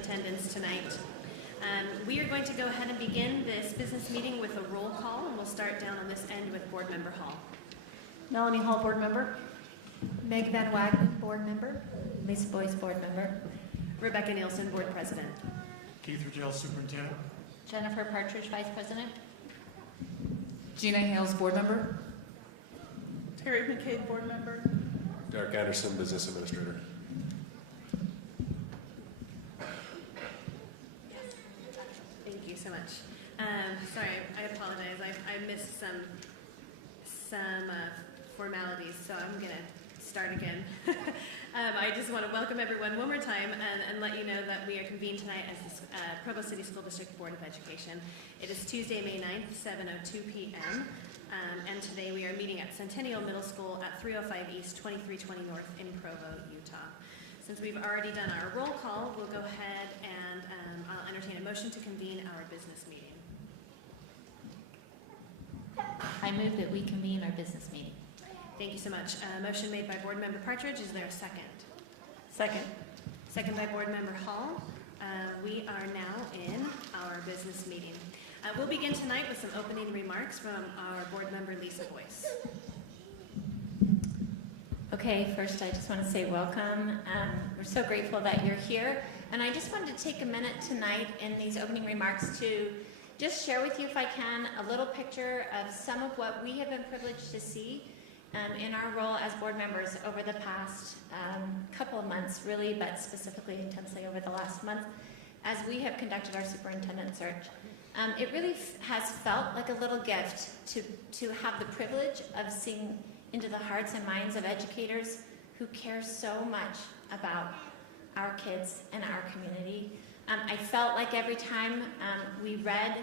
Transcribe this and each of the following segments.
attendance tonight. We are going to go ahead and begin this business meeting with a roll call, and we'll start down on this end with Board Member Hall. Melanie Hall, Board Member. Meg Van Wagenen, Board Member. Lisa Boyce, Board Member. Rebecca Nielsen, Board President. Keith Rigel, Superintendent. Jennifer Partridge, Vice President. Gina Hales, Board Member. Terry McCabe, Board Member. Derek Anderson, Business Administrator. Thank you so much. Sorry, I apologize. I missed some formalities, so I'm going to start again. I just want to welcome everyone one more time and let you know that we are convened tonight as the Provo City School District Board of Education. It is Tuesday, May 9th, 7:02 p.m. And today we are meeting at Centennial Middle School at 305 East, 2320 North in Provo, Utah. Since we've already done our roll call, we'll go ahead and I'll entertain a motion to convene our business meeting. I move that we convene our business meeting. Thank you so much. Motion made by Board Member Partridge. Is there a second? Second. Second by Board Member Hall. We are now in our business meeting. We'll begin tonight with some opening remarks from our Board Member Lisa Boyce. Okay, first I just want to say welcome. We're so grateful that you're here. And I just wanted to take a minute tonight in these opening remarks to just share with you, if I can, a little picture of some of what we have been privileged to see in our role as board members over the past couple of months, really, but specifically intensely over the last month, as we have conducted our superintendent search. It really has felt like a little gift to have the privilege of seeing into the hearts and minds of educators who care so much about our kids and our community. I felt like every time we read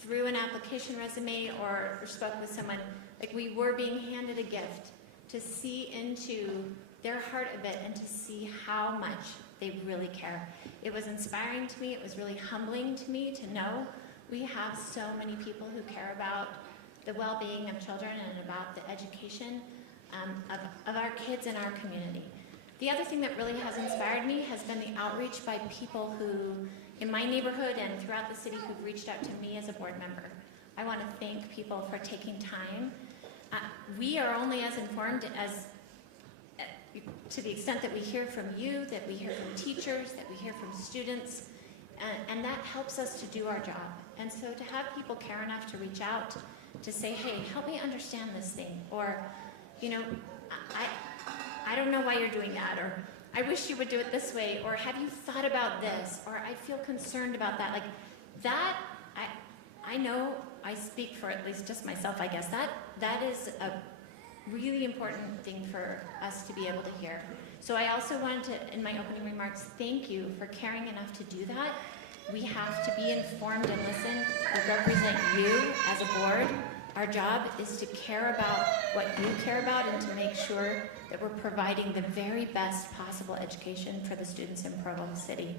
through an application resume or spoke with someone, like we were being handed a gift to see into their heart of it and to see how much they really care. It was inspiring to me. It was really humbling to me to know we have so many people who care about the well-being of children and about the education of our kids in our community. The other thing that really has inspired me has been the outreach by people who, in my neighborhood and throughout the city, who've reached out to me as a board member. I want to thank people for taking time. We are only as informed as, to the extent that we hear from you, that we hear from teachers, that we hear from students, and that helps us to do our job. And so to have people care enough to reach out to say, hey, help me understand this thing, or, you know, I don't know why you're doing that, or I wish you would do it this way, or have you thought about this, or I feel concerned about that. Like that, I know I speak for at least just myself, I guess. That is a really important thing for us to be able to hear. So I also wanted to, in my opening remarks, thank you for caring enough to do that. We have to be informed and listen. We represent you as a board. Our job is to care about what you care about and to make sure that we're providing the very best possible education for the students in Provo City.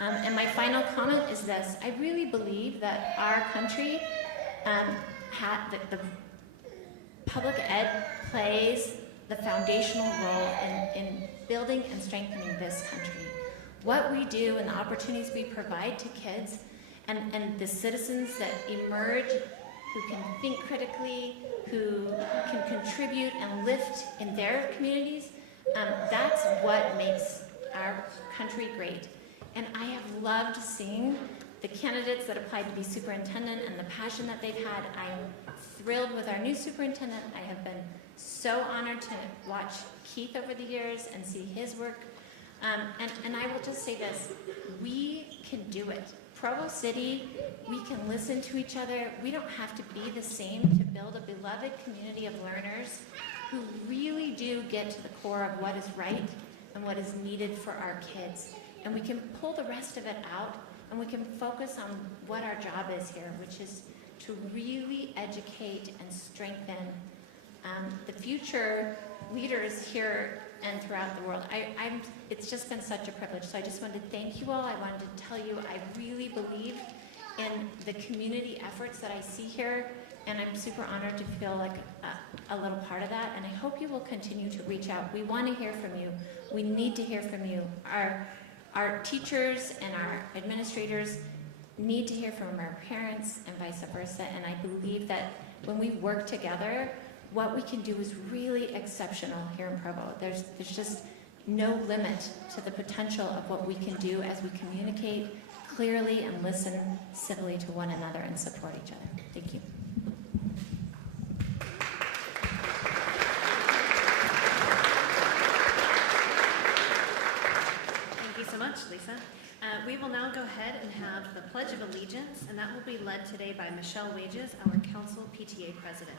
And my final comment is this. I really believe that our country, the public ed plays the foundational role in building and strengthening this country. What we do and the opportunities we provide to kids and the citizens that emerge who can think critically, who can contribute and lift in their communities, that's what makes our country great. And I have loved seeing the candidates that applied to be superintendent and the passion that they've had. I'm thrilled with our new superintendent. I have been so honored to watch Keith over the years and see his work. And I will just say this, we can do it. Provo City, we can listen to each other. We don't have to be the same to build a beloved community of learners who really do get to the core of what is right and what is needed for our kids. And we can pull the rest of it out and we can focus on what our job is here, which is to really educate and strengthen the future leaders here and throughout the world. It's just been such a privilege. So I just wanted to thank you all. I wanted to tell you I really believe in the community efforts that I see here, and I'm super honored to feel like a little part of that, and I hope you will continue to reach out. We want to hear from you. We need to hear from you. our teachers and our administrators need to hear from our parents and vice versa. And I believe that when we work together, what we can do is really exceptional here in Provo. There's just no limit to the potential of what we can do as we communicate clearly and listen civilly to one another and support each other. Thank you. Thank you so much, Lisa. We will now go ahead and have the Pledge of Allegiance, and that will be led today by Michelle Wages, our Council PTA President.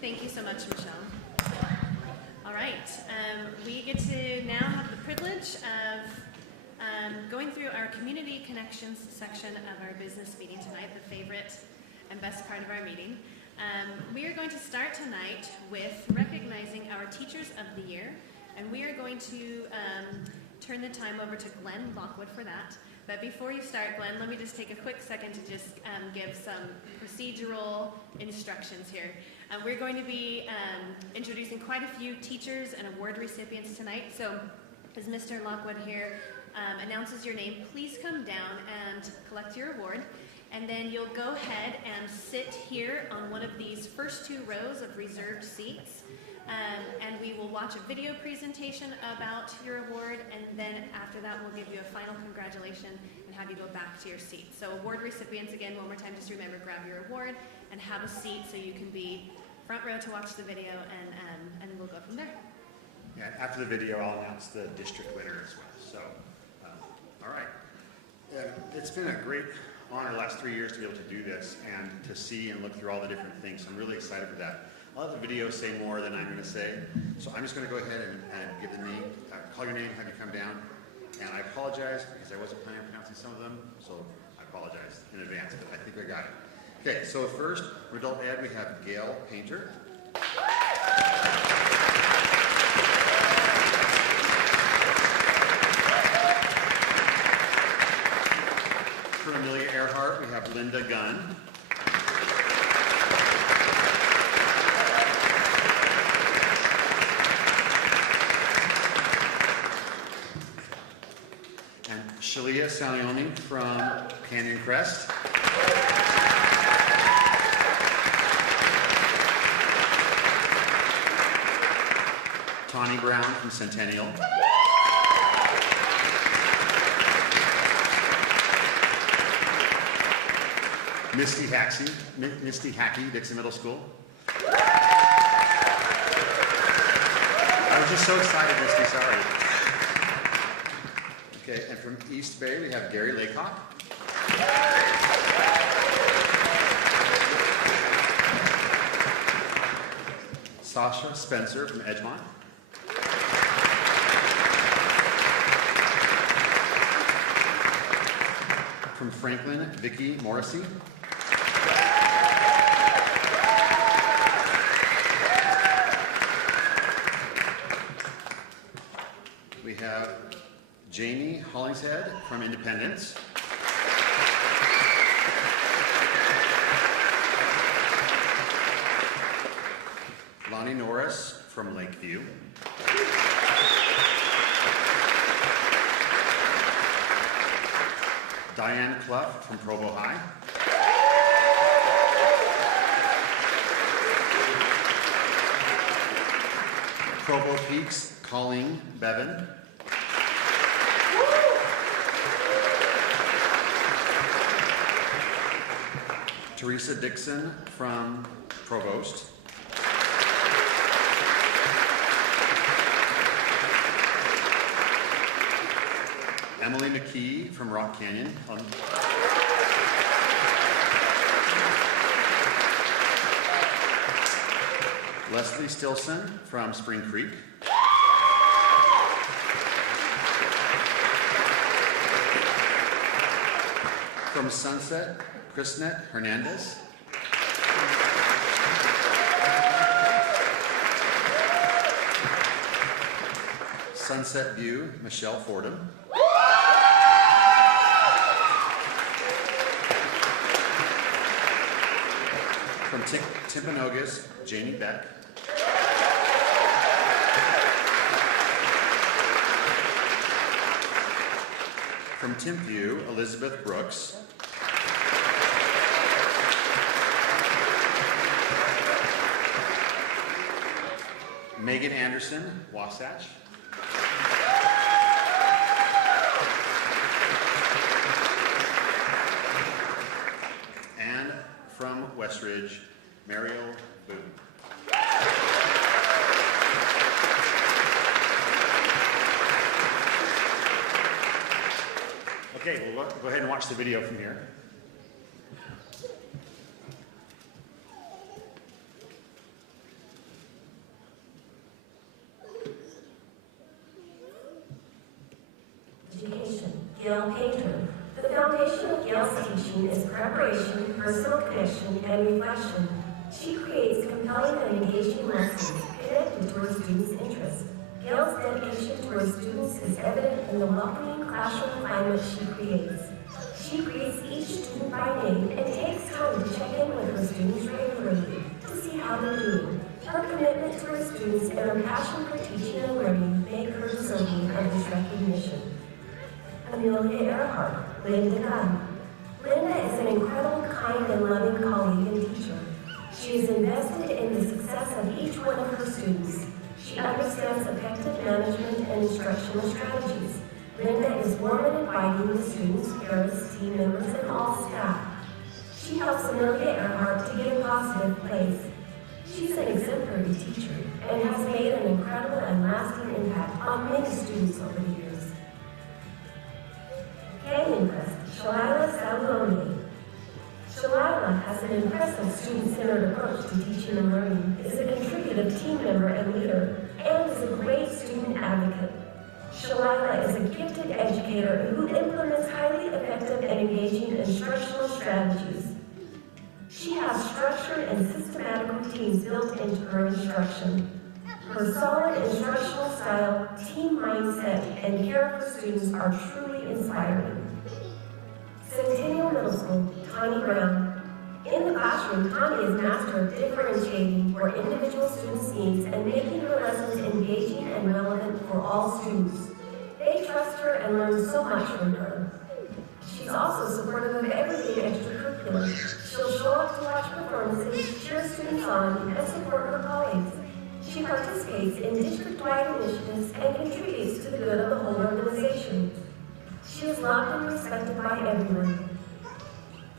Thank you so much, Michelle. All right, we get to now have the privilege of going through our community connections section of our business meeting tonight, the favorite and best part of our meeting. We are going to start tonight with recognizing our Teachers of the Year, and we are going to turn the time over to Glenn Lockwood for that. But before you start, Glenn, let me just take a quick second to just give some procedural instructions here. We're going to be introducing quite a few teachers and award recipients tonight. So as Mr. Lockwood here announces your name, please come down and collect your award. And then you'll go ahead and sit here on one of these first two rows of reserved seats. And we will watch a video presentation about your award, and then after that we'll give you a final congratulation and have you go back to your seat. So award recipients, again, one more time, just remember, grab your award and have a seat so you can be front row to watch the video, and we'll go from there. Yeah, after the video, I'll announce the district winner as well. So, all right. It's been a great honor the last 3 years to be able to do this and to see and look through all the different things. I'm really excited for that. I'll let the video say more than I'm going to say. So I'm just going to go ahead and give the name, call your name, have you come down. And I apologize because I wasn't planning on pronouncing some of them, so I apologize in advance, but I think I got it. Okay, so first, for adult ed, we have Gail Painter. For Amelia Earhart, we have Linda Gunn. And Shalia Salioni from Canyon Crest. Tawny Brown from Centennial. Misty Hackey, Dixon Middle School. I was just so excited, Misty, sorry. Okay, and from East Bay, we have Gary Laycock. Sasha Spencer from Edgemont. From Franklin, Vicki Morrissey. We have Jamie Hollingshead from Independence. Lonnie Norris from Lakeview. Diane Clough from Provo High. Provo Peaks, Colleen Bevan. Teresa Dixon from Provost. Emily McKee from Rock Canyon. Leslie Stilson from Spring Creek. From Sunset, Chrisnet Hernandez. Sunset View, Michelle Fordham. From Timpanogos, Janie Beck. From Timpview, Elizabeth Brooks. Megan Anderson, Wasatch. And from Westridge, Mariel Boone. Okay, we'll go ahead and watch the video from here. Education, Gail Painter. The foundation of Gail's teaching is preparation, personal connection, and reflection. She creates compelling and engaging lessons connected to her students' interests. Gail's dedication to her students is evident in the welcoming classroom climate she creates. She greets each student by name and takes time to check in with her students regularly to see how they're doing. Her commitment to her students and her passion for teaching and learning make her deserving of this recognition. Amelia Earhart, Linda Gunn. Linda is an incredible, kind, and loving colleague and teacher. She is invested in the success of each one of her students. She understands effective management and instructional strategies. Linda is warm and inviting to students, parents, team members, and all staff. She helps Amelia Earhart to get a positive place. She's an exemplary teacher and has made an incredible and lasting impact on many students over the years. Canyon Crest, Shalila Salome. Shalila has an impressive student-centered approach to teaching and learning, is a contributive team member and leader, and is a great student advocate. Shalila is a gifted educator who implements highly effective and engaging instructional strategies. She has structured and systematic routines built into her instruction. Her solid instructional style, team mindset, and care for students are truly inspiring. Centennial Middle School, Tani Brown. In the classroom, Tani is master of differentiating for individual students' needs and making her lessons engaging and relevant for all students. They trust her and learn so much from her. She's also supportive of everything extracurricular. She'll show up to watch performances, cheer students on, and support her colleagues. She participates in district-wide initiatives and contributes to the good of the whole organization. She is loved and respected by everyone.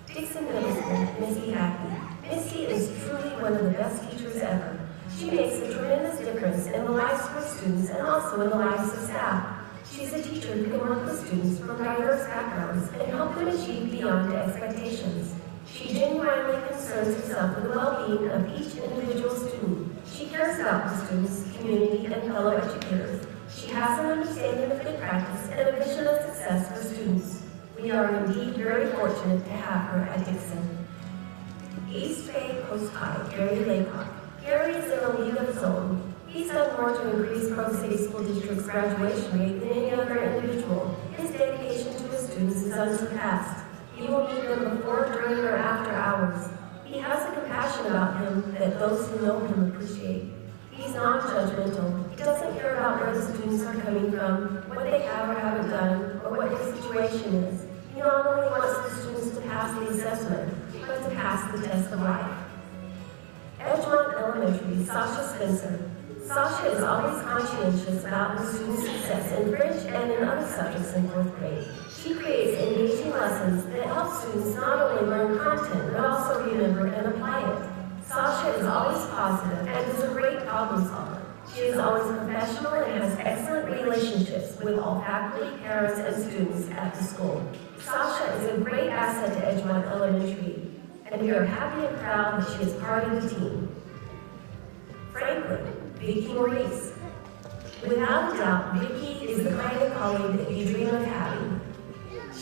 Dixon Middle School, Misty Hackney. Misty is truly one of the best teachers ever. She makes a tremendous difference in the lives of her students and also in the lives of staff. She's a teacher who can work with students from diverse backgrounds and help them achieve beyond expectations. She genuinely concerns herself with the well-being of each individual student. She cares about the students, community, and fellow educators. She has an understanding of good practice and a vision of success for students. We are indeed very fortunate to have her at Dixon. East Bay Post High, Gary Laycock. Gary is in a league of his own. He's done more to increase Pro City School District's graduation rate than any other individual. His dedication to his students is unsurpassed. He will meet them before, during, or after hours. He has a compassion about him that those who know him appreciate. He's non-judgmental. He doesn't care about where the students are coming from, what they have or haven't done, or what their situation is. He not only wants the students to pass the assessment, but to pass the test of life. Edgemont Elementary, Sasha Spencer. Sasha is always conscientious about her students' success in French and in other subjects in 4th grade. She creates engaging lessons that help students not only learn content, but also remember and apply it. Sasha is always positive and is a great problem solver. She is always professional and has excellent relationships with all faculty, parents, and students at the school. Sasha is a great asset to Edgemont Elementary, and we are happy and proud that she is part of the team. Franklin, Vicki Maurice. Without a doubt, Vicki is the kind of colleague that you dream of having.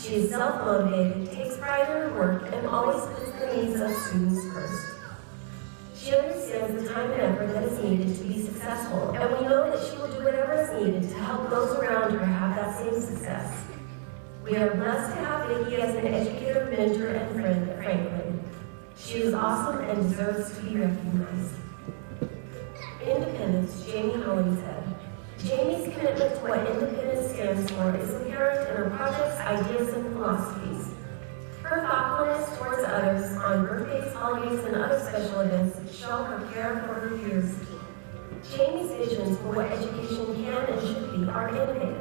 She is self-motivated, takes pride in her work, and always puts the needs of students first. She understands the time and effort that is needed to be successful, and we know that she will do whatever is needed to help those around her have that same success. We are blessed to have Vicki as an educator, mentor, and friend at Franklin. She is awesome and deserves to be recognized. Independence, Jamie Hollingshead. Jamie's commitment to what independence stands for is apparent in her projects, ideas, and philosophies. Her thoughtfulness towards others on birthdays, holidays, and other special events show her care for her peers. Jamie's visions for what education can and should be are innovative.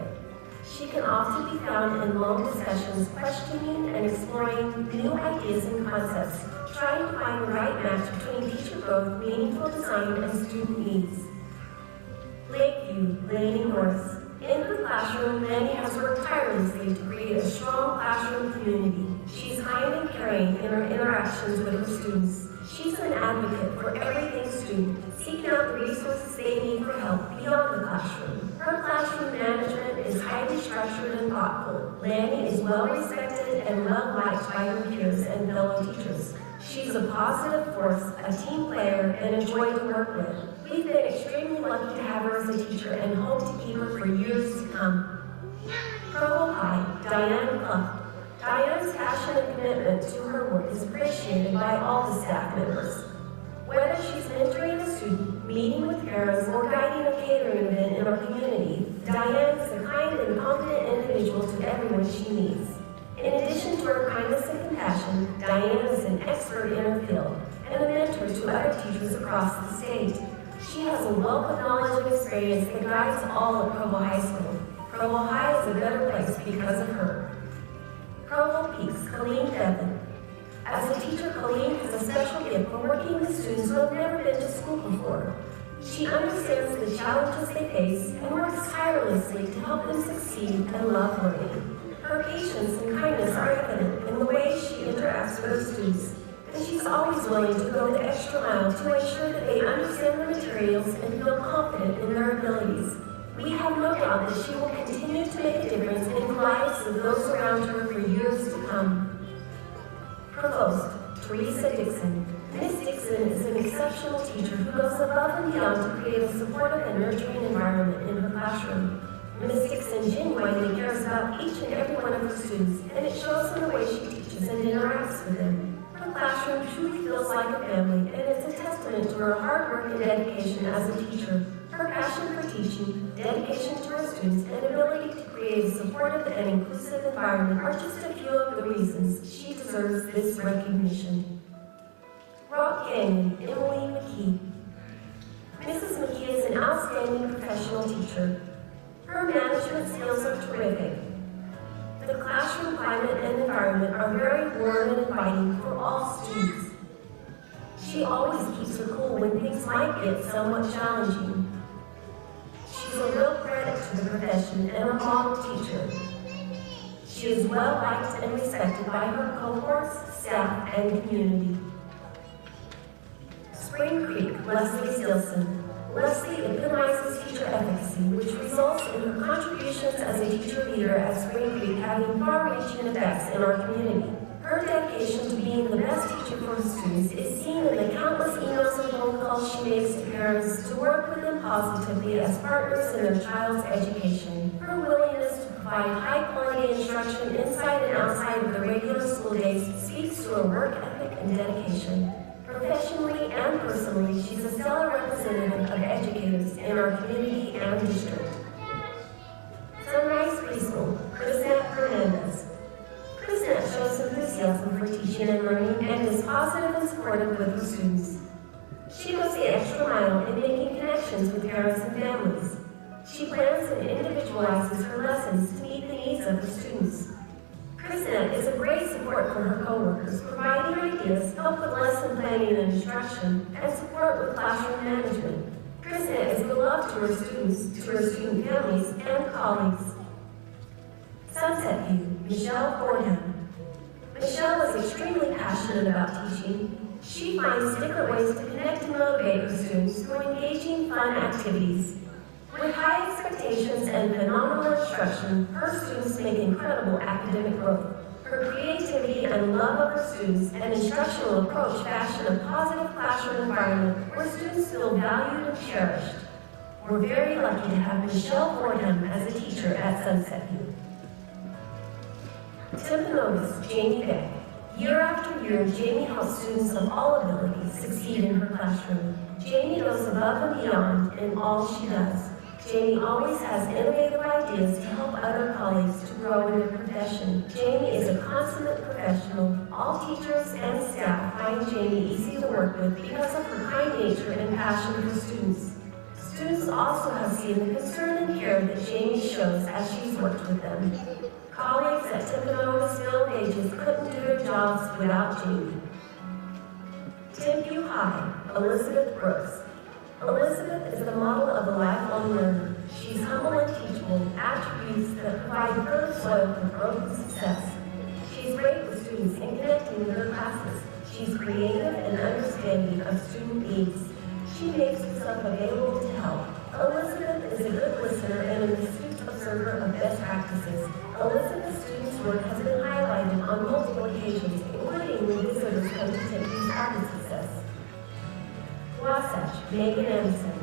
She can often be found in long discussions, questioning and exploring new ideas and concepts, trying to find the right match between teacher growth, meaningful design, and student needs. Lakeview, Laney North. In her classroom, Laney has worked tirelessly to create a strong classroom community. She's kind and caring in her interactions with her students. She's an advocate for everything student, seeking out the resources they need for help beyond the classroom. Her classroom management is highly structured and thoughtful. Laney is well respected and well liked by her peers and fellow teachers. She's a positive force, a team player, and a joy to work with. We've been extremely lucky to have her as a teacher and hope to keep her for years to come. Provo High, Diane Clough. Diane's passion and commitment to her work is appreciated by all the staff members. Whether she's mentoring a student, meeting with parents, or guiding a catering event in our community, Diane is a kind and confident individual to everyone she meets. In addition to her kindness and compassion, Diane is an expert in her field and a mentor to other teachers across the state. She has a wealth of knowledge and experience that guides all at Provo High School. Provo High is a better place because of her. Provo Peaks, Colleen Devlin. As a teacher, Colleen has a special gift for working with students who have never been to school before. She understands the challenges they face and works tirelessly to help them succeed and love learning. Her patience and kindness are evident in the way she interacts with her students, and she's always willing to go the extra mile to ensure that they understand the materials and feel confident in their abilities. We have no doubt that she will continue to make a difference in the lives of those around her for years to come. Provost, Teresa Dixon. Miss Dixon is an exceptional teacher who goes above and beyond to create a supportive and nurturing environment in her classroom. Ms. Dixon genuinely cares about each and every one of her students, and it shows in the way she teaches and interacts with them. Her classroom truly feels like a family, and it's a testament to her hard work and dedication as a teacher. Her passion for teaching, dedication to her students, and ability to create a supportive and inclusive environment are just a few of the reasons she deserves this recognition. Rock Canyon, Emily McKee. Mrs. McKee is an outstanding professional teacher. Her management skills are terrific. The classroom climate and environment are very warm and inviting for all students. She always keeps her cool when things might get somewhat challenging. She's a real credit to the profession and a model teacher. She is well liked and respected by her cohorts, staff, and community. Spring Creek, Leslie Stilson. Leslie epitomizes teacher efficacy, which results in her contributions as a teacher leader at Spring Creek having far-reaching effects in our community. Her dedication to being the best teacher for her students is seen in the countless emails and phone calls she makes to parents to work with them positively as partners in their child's education. Her willingness to provide high-quality instruction inside and outside of the regular school days speaks to her work ethic and dedication. Professionally and personally, she's a stellar representative of educators in our community and district. Sunrise Preschool, Chrisette Hernandez. Chrisette shows enthusiasm for teaching and learning and is positive and supportive with her students. She goes the extra mile in making connections with parents and families. She plans and individualizes her lessons to meet the needs of her students. Chrisette is a great support for her coworkers, providing ideas, help with lesson planning and instruction, and support with classroom management. Krishna is beloved to her students, to her student families, and colleagues. Sunset View, Michelle Fordham. Michelle is extremely passionate about teaching. She finds different ways to connect and motivate her students through engaging, fun activities. With high expectations and phenomenal instruction, her students make incredible academic growth. Her creativity and love of her students and instructional approach fashion a positive classroom environment where students feel valued and cherished. We're very lucky to have Michelle Fordham as a teacher at Sunset View. Timpanogos, Jamie Beck. Year after year, Jamie helps students of all abilities succeed in her classroom. Jamie goes above and beyond in all she does. Jamie always has innovative ideas to help other colleagues to grow in their profession. Jamie is a consummate professional. All teachers and staff find Jamie easy to work with because of her kind nature and passion for students. Students also have seen the concern and care that Jamie shows as she's worked with them. Colleagues at Timpanogos Middle Ages couldn't do their jobs without Jamie. Timpview High, Elizabeth Brooks. Elizabeth is the model of a lifelong learner. She's humble and teachable, attributes that provide fertile soil for growth and success. She's great with students in connecting with her classes. She's creative and understanding of student needs. She makes herself available to help. Elizabeth is a good listener and an astute observer of best practices. Elizabeth's students' work has been highlighted on multiple occasions, including when visitors come to Timpview's Art and Success. Wasatch, Megan Anderson.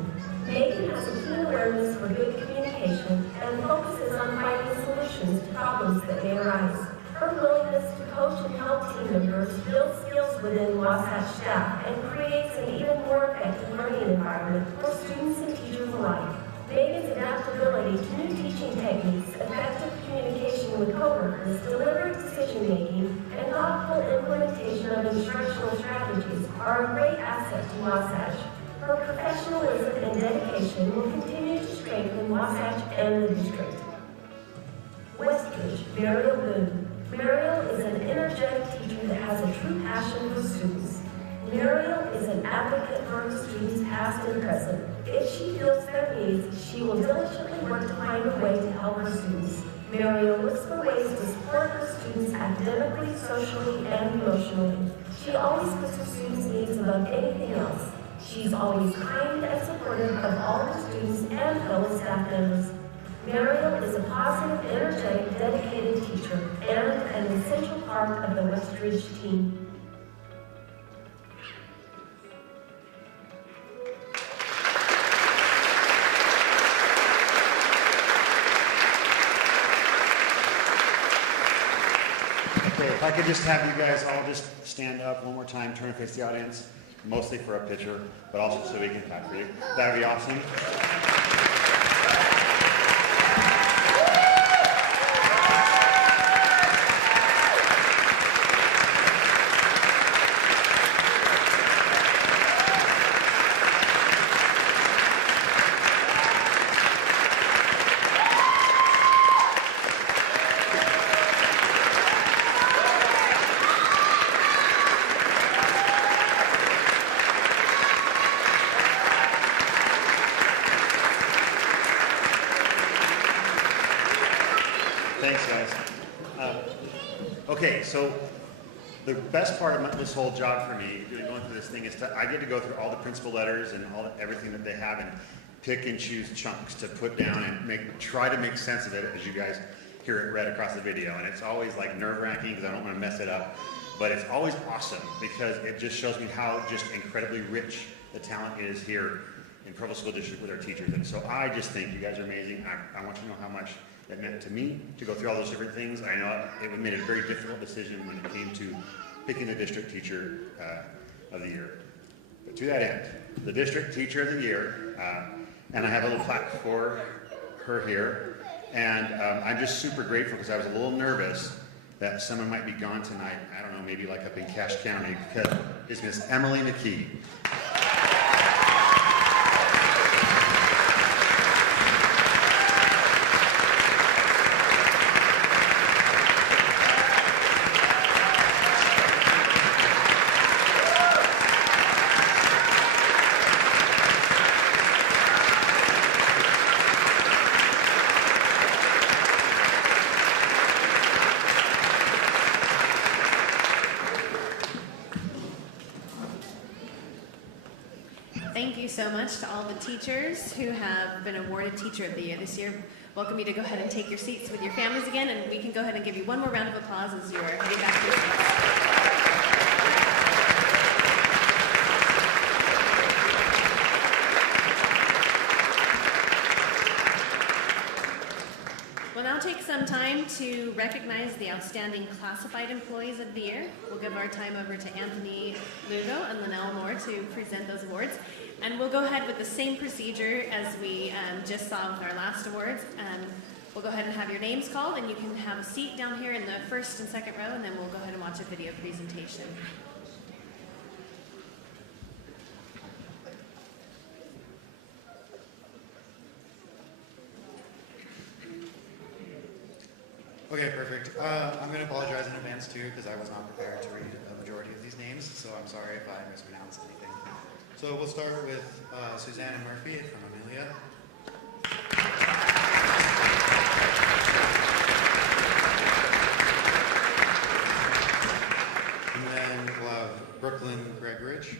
Megan has a keen awareness for good communication and focuses on finding solutions to problems that may arise. Her willingness to coach and help team members builds skills within Wasatch staff and creates an even more effective learning environment for students and teachers alike. Megan's adaptability to new teaching techniques, effective communication with coworkers, deliberate decision-making, and thoughtful implementation of instructional strategies are a great asset to Wasatch. Her professionalism and dedication will continue to strengthen Wasatch and the district. Westridge, Mariel Boone. Mariel is an energetic teacher that has a true passion for students. Mariel is an advocate for her students past and present. If she feels their needs, she will diligently work to find a way to help her students. Mariel looks for ways to support her students academically, socially, and emotionally. She always puts her students' needs above anything else. She's always kind and supportive of all her students and fellow staff members. Mariel is a positive, energetic, dedicated teacher and an essential part of the Westridge team. Okay, if I could just have you guys all just stand up one more time, turn and face the audience, mostly for a picture, but also so we can clap for you. That would be awesome. Thanks, guys. Okay, so the best part of this whole job for me, going through this thing, is I get to go through all the principal letters and everything that they have and pick and choose chunks to put down and try to make sense of it as you guys hear it read across the video. And it's always like nerve-wracking because I don't want to mess it up, but it's always awesome because it just shows me how just incredibly rich the talent is here in Provo School District with our teachers. And so I just think you guys are amazing. I want you to know how much it meant to me to go through all those different things. I know it made a very difficult decision when it came to picking the district teacher of the year. But to that end, the district teacher of the year, and I have a little plaque for her here. And I'm just super grateful because I was a little nervous that someone might be gone tonight. I don't know, maybe like up in Cache County, because it's Miss Emily McKee. thank you so much to all the teachers who have been awarded Teacher of the Year this year. Welcome you to go ahead and take your seats with your families again, and we can go ahead and give you one more round of applause as you are heading back to your seats. We'll now take some time to recognize the outstanding classified employees of the year. We'll give our time over to Anthony Lugo and Linnell Moore to present those awards. And we'll go ahead with the same procedure as we just saw with our last awards. We'll go ahead and have your names called, and you can have a seat down here in the first and second row, and then we'll go ahead and watch a video presentation. Okay, perfect. I'm going to apologize in advance too, because I was not prepared to read a majority of these names, so I'm sorry if I mispronounce anything. So we'll start with Susanna Murphy from Amelia. And then we'll have Brooklyn Gregorich.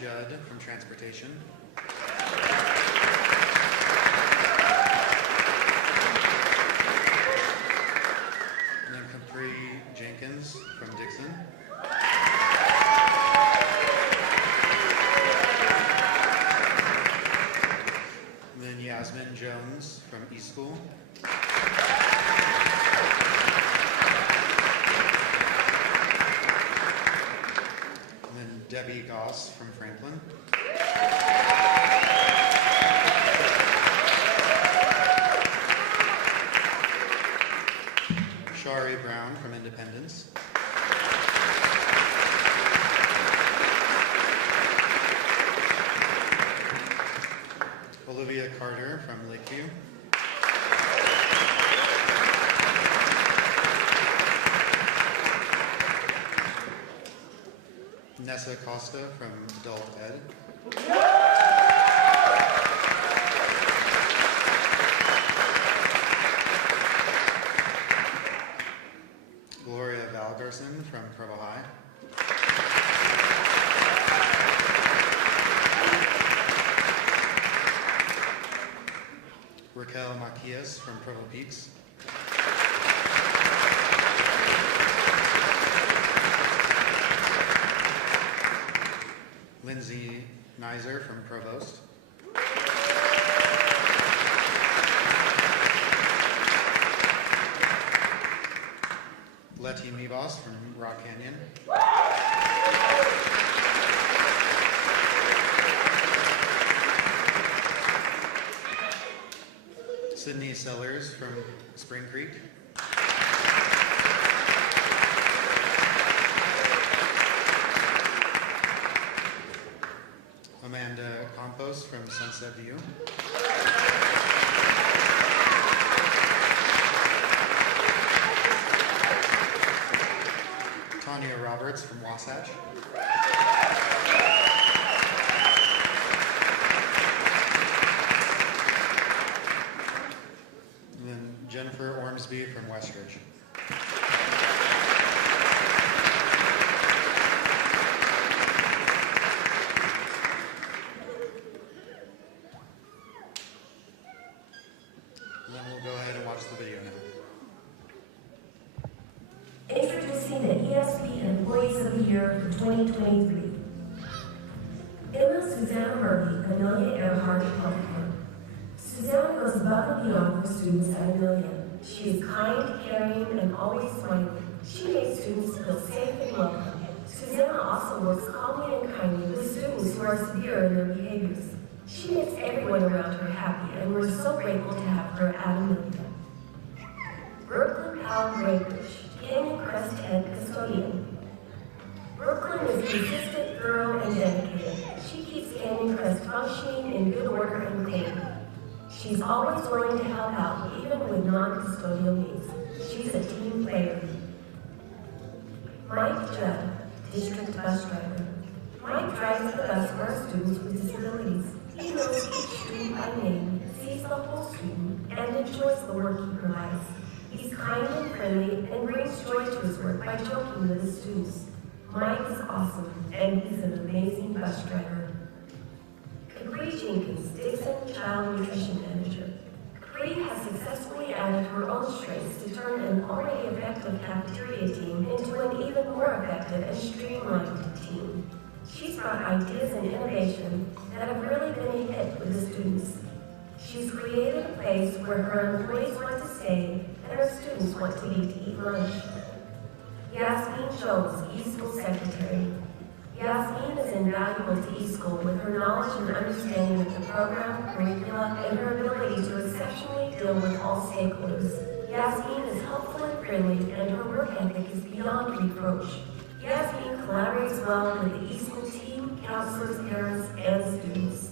Judd from Transportation. And then Capri Jenkins from Dixon. And then Yasmin Jones from East School. Debbie Goss from Franklin. Shari Brown from Independence. Olivia Carter from Lakeview. Nessa Costa from Adult Ed. Gloria Valgarson from Provo High. Raquel Macias from Provo Peaks. Lindsay Nizer from Provost. Letty Mebos from Rock Canyon. Sydney Sellers from Spring Creek. Amanda Campos from Sunset View. Tanya Roberts from Wasatch. And then Jennifer Ormsby from Westridge. And then we'll go ahead and watch the video now. Introducing the ESP Employees of the Year for 2023. Emma Susanna Murphy, Amelia Earhart Public. Susanna goes above and beyond for students at Amelia. She is kind, caring, and always smiling. She makes students feel safe and welcome. Susanna also works calmly and kindly with students who are severe in their behaviors. She makes everyone around her happy, and we're so grateful to have her at Amelia. Brooklyn Powell Gregorich, Canyon Crest Head Custodian. Brooklyn is consistent, thorough, and dedicated. She keeps Canyon Crest functioning in good order and clean. She's always willing to help out, even with non-custodial needs. She's a team player. Mike Judd, District Bus Driver. Mike drives the bus for our students with disabilities. He knows each student by name, sees the whole student, and enjoys the work he provides. He's kind and friendly and brings joy to his work by joking with his students. Mike is awesome, and he's an amazing bus driver. Capri Jenkins, Dixon Child Nutrition Manager. Capri has successfully added her own strengths to turn an already effective cafeteria team into an even more effective and streamlined team. She's brought ideas and innovation that have really been a hit with the students. She's created a place where her employees want to stay and her students want to be to eat lunch. Yasmin Jones, eSchool Secretary. Yasmin is invaluable to eSchool with her knowledge and understanding of the program, curricula, and her ability to exceptionally deal with all stakeholders. Yasmin is helpful and friendly, and her work ethic is beyond reproach. Yasmin collaborates well with the eSchool team, counselors, parents, and students.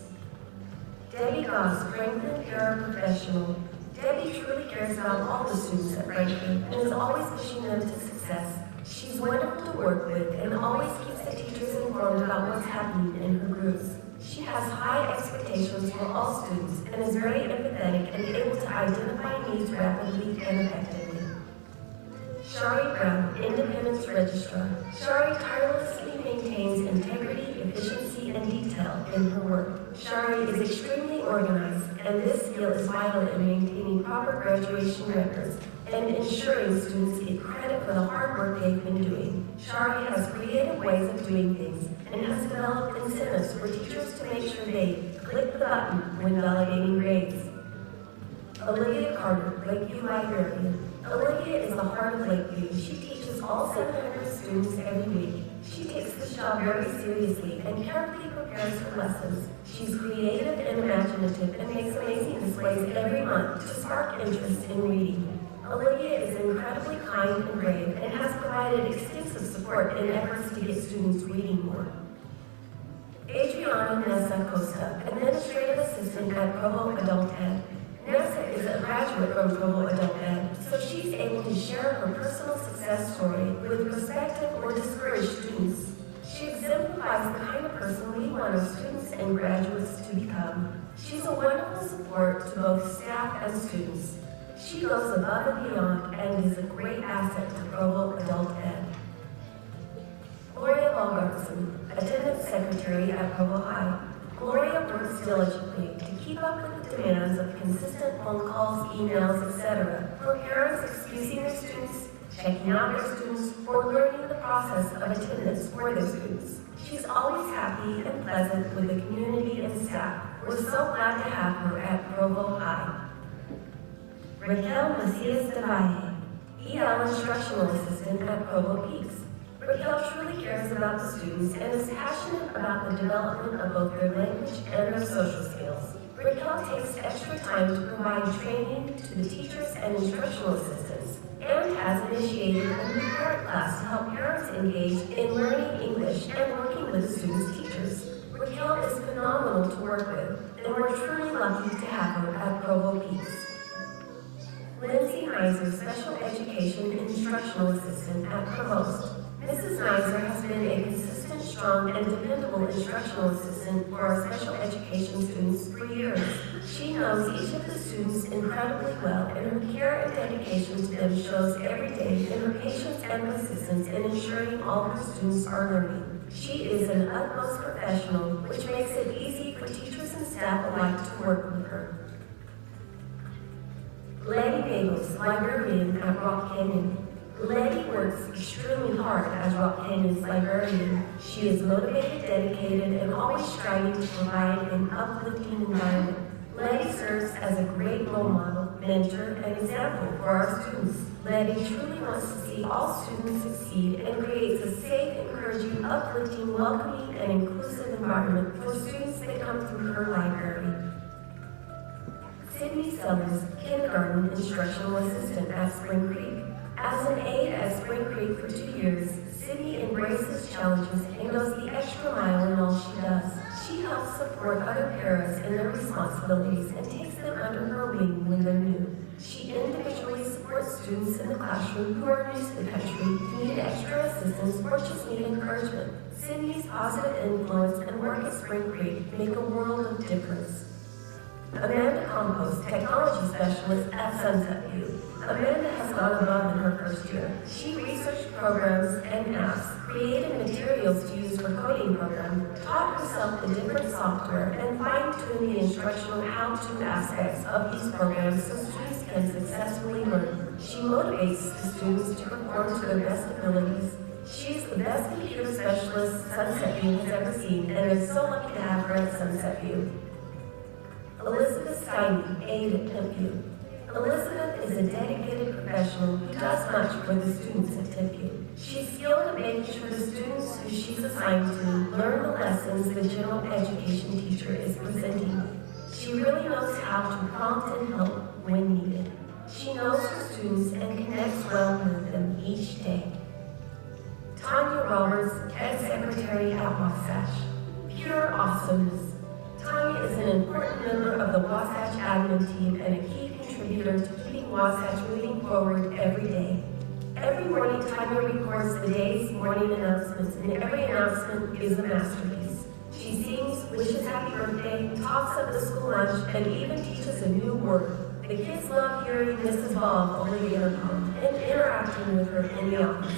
Debbie Goss, Franklin Paraprofessional. Debbie truly cares about all the students at Franklin and is always pushing them to success. She's wonderful to work with and always keeps the teachers informed about what's happening in her groups. She has high expectations for all students and is very empathetic and able to identify needs rapidly and effectively. Shari Brown, Independence Registrar. Shari tirelessly maintains integrity, efficiency, and detail in her work. Shari is extremely organized, and this skill is vital in maintaining proper graduation records and ensuring students get credit for the hard work they've been doing. Shari has creative ways of doing things and has developed incentives for teachers to make sure they click the button when validating grades. Olivia Carter, Lakeview Librarian. Olivia is the heart of Lakeview. She teaches all 700 students every week. She takes this job very seriously and carefully prepares her lessons. She's creative and imaginative and makes amazing displays every month to spark interest in reading. Olivia is incredibly kind and brave and has provided extensive support in efforts to get students reading more. Adriana Nessa Costa, Administrative Assistant at Provo Adult Ed. Nessa is a graduate from Provo Adult Ed, so she's able to share her personal success story with prospective or discouraged students. She exemplifies the kind of person we want our students and graduates to become. She's a wonderful support to both staff and students. She goes above and beyond and is a great asset to Provo Adult Ed. Gloria Balgarson, Attendance Secretary at Provo High. Gloria works diligently to keep up with the demands of consistent phone calls, emails, etc. for parents excusing their students, checking out their students, or learning the process of attendance for their students. She's always happy and pleasant with the community and staff. We're so glad to have her at Provo High. Raquel Macias de Valle, EL Instructional Assistant at Provo Peaks. Raquel truly cares about the students and is passionate about the development of both their language and their social skills. Raquel takes extra time to provide training to the teachers and instructional assistants and has initiated a new parent class to help parents engage in learning English and working with the students' teachers. Raquel is phenomenal to work with, and we're truly lucky to have her at Provo Peaks. Lindsay Nizer, Special Education Instructional Assistant at Provost. Mrs. Nizer has been a consistent, strong, and dependable instructional assistant for our special education students for years. She knows each of the students incredibly well, and her care and dedication to them shows every day in her patience and persistence in ensuring all her students are learning. She is an utmost professional, which makes it easy for teachers and staff alike to work with her. Letty Bagels, Librarian at Rock Canyon. Letty works extremely hard as Rock Canyon's librarian. She is motivated, dedicated, and always striving to provide an uplifting environment. Letty serves as a great role model, mentor, and example for our students. Letty truly wants to see all students succeed and creates a safe, encouraging, uplifting, welcoming, and inclusive environment for students that come through her library. Sydney Sellers, Kindergarten Instructional Assistant at Spring Creek. As an aide at Spring Creek for 2 years, Sydney embraces challenges and goes the extra mile in all she does. She helps support other parents in their responsibilities and takes them under her wing when they're new. She individually supports students in the classroom who are new to the country, need extra assistance, or just need encouragement. Sydney's positive influence and work at Spring Creek make a world of difference. Amanda Compost, Technology Specialist at Sunset View. Amanda has gone above in her first year. She researched programs and apps, created materials to use for coding programs, taught herself the different software, and fine-tuned the instructional how-to aspects of these programs so students can successfully learn. She motivates the students to perform to their best abilities. She's the best computer specialist Sunset View has ever seen, and is so lucky to have her at Sunset View. Elizabeth Steiny, aide at Timpview. Elizabeth is a dedicated professional who does much for the students at Timpview. She's skilled at making sure the students who she's assigned to learn the lessons the general education teacher is presenting. She really knows how to prompt and help when needed. She knows her students and connects well with them each day. Tanya Roberts, Head Secretary at Wasatch. Pure awesomeness. Tanya is an important member of the Wasatch admin team and a key contributor to keeping Wasatch moving forward every day. Every morning, Tanya records the day's morning announcements, and every announcement is a masterpiece. She sings, wishes happy birthday, talks at the school lunch, and even teaches a new word. The kids love hearing Mrs. Bob over the intercom and interacting with her in the office.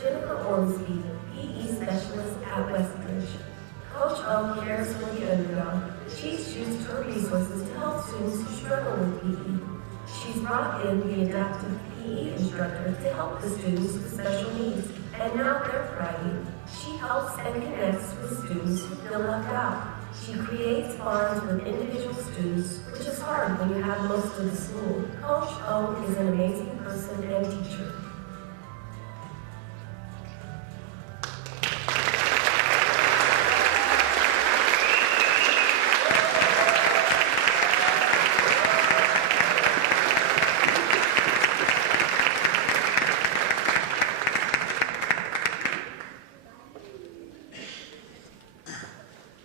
Jennifer Ormsby, PE specialist at Westbridge. Coach O cares for the underdog. She's used her resources to help students who struggle with PE. She's brought in the adaptive PE instructor to help the students with special needs, and now they're thriving. She helps and connects with students who feel left out. She creates bonds with individual students, which is hard when you have most of the school. Coach O is an amazing person and teacher.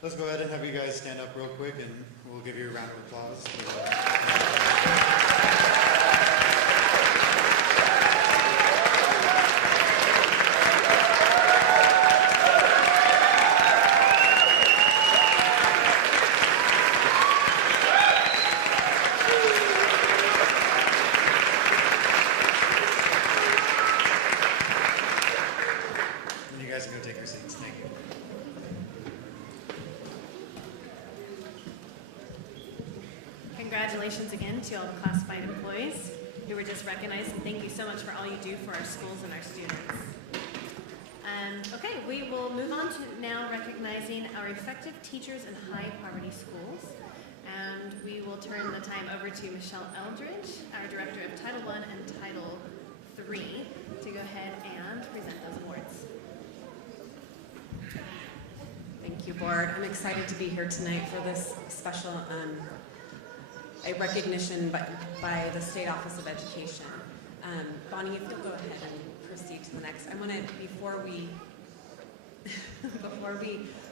Let's go ahead and have you guys stand up real quick, and we'll give you a round of applause. And you guys can go take your seats. Thank you. Congratulations again to all the classified employees who were just recognized, and thank you so much for all you do for our schools and our students. Okay, we will move on to now recognizing our effective teachers in high poverty schools. And we will turn the time over to Michelle Eldridge, our Director of Title I and Title III, to go ahead and present those awards. Thank you, Board. I'm excited to be here tonight for this special a recognition by the State Office of Education. Bonnie, if you'll go ahead and proceed to the next. I want to, before we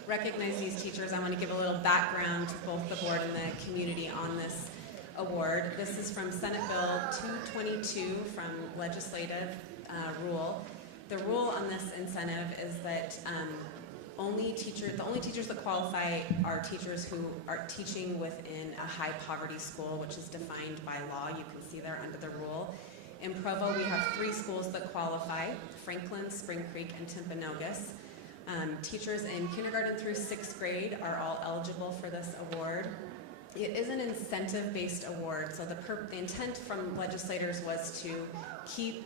recognize these teachers, I want to give a little background to both the board and the community on this award. This is from Senate Bill 222 from legislative rule. The rule on this incentive is that the only teachers that qualify are teachers who are teaching within a high poverty school, which is defined by law. You can see there under the rule. In Provo, we have 3 schools that qualify: Franklin, Spring Creek, and Timpanogos. Teachers in kindergarten through 6th grade are all eligible for this award. It is an incentive-based award, so the intent from legislators was to keep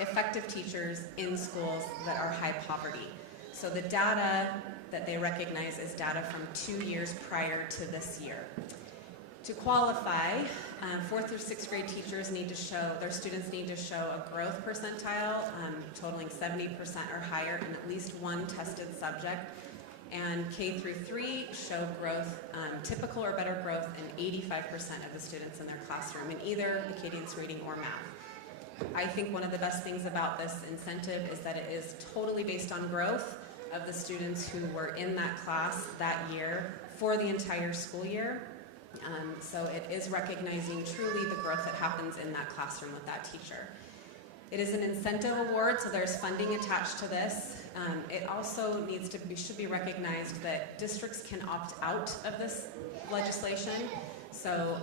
effective teachers in schools that are high poverty. So the data that they recognize is data from 2 years prior to this year. To qualify, 4th through 6th grade teachers need to show, their students need to show a growth percentile totaling 70% or higher in at least one tested subject. And K through 3 show growth, typical or better growth in 85% of the students in their classroom in either Acadiance reading or math. I think one of the best things about this incentive is that it is totally based on growth of the students who were in that class that year for the entire school year. So it is recognizing truly the growth that happens in that classroom with that teacher. It is an incentive award, so there's funding attached to this. It also should be recognized that districts can opt out of this legislation. So,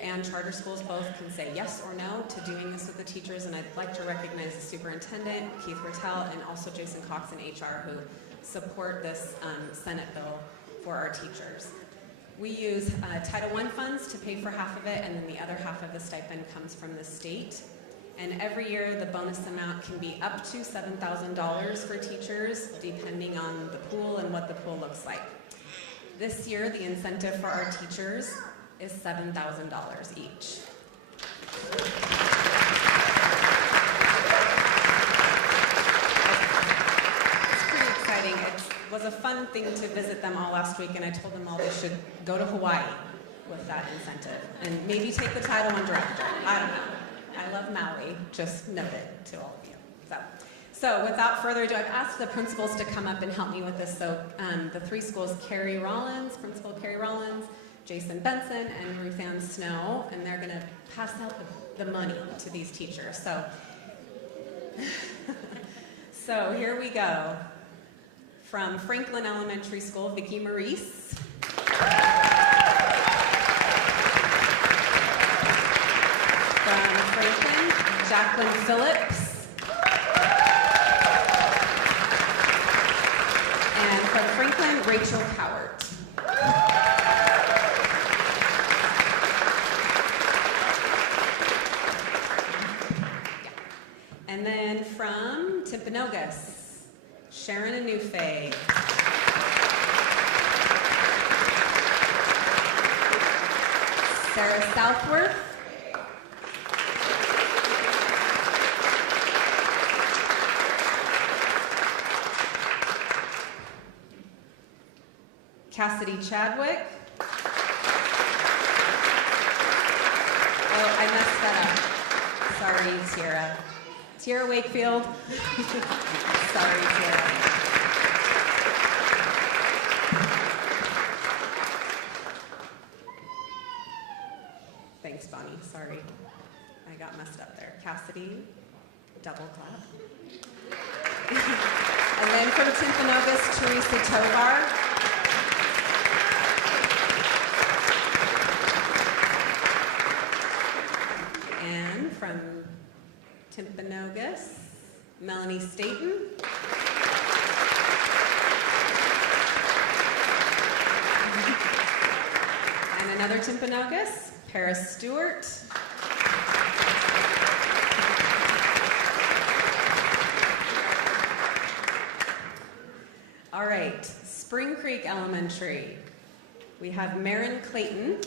and charter schools both can say yes or no to doing this with the teachers, and I'd like to recognize the superintendent, Keith Rattel, and also Jason Cox in HR, who support this Senate bill for our teachers. We use Title I funds to pay for half of it, and then the other half of the stipend comes from the state. And every year, the bonus amount can be up to $7,000 for teachers, depending on the pool and what the pool looks like. This year, the incentive for our teachers is $7,000 each. It's pretty exciting. It was a fun thing to visit them all last week, and I told them all they should go to Hawaii with that incentive and maybe take the Title I director. I don't know. I love Maui, just note it to all of you. So without further ado, I've asked the principals to come up and help me with this. So the three schools, Carrie Rollins, Principal Carrie Rollins, Jason Benson, and Ruth Ann Snow, and they're gonna pass out the money to these teachers. So here we go. From Franklin Elementary School, Vicki Maurice. From Franklin, Jacqueline Phillips. And from Franklin, Rachel Cowart. And then from Timpanogos, Sharon Anufe. Sarah Southworth. Cassidy Chadwick. Oh, I messed that up. Sorry, Tiara. Tiara Wakefield. Sorry, Tiara. Thanks, Bonnie. Sorry. I got messed up there. Cassidy, double clap. And then from Timpanogos, Teresa Tovar. And from Timpanogos, Melanie Staten. And another Timpanogos, Paris Stewart. All right, Spring Creek Elementary. We have Marin Clayton.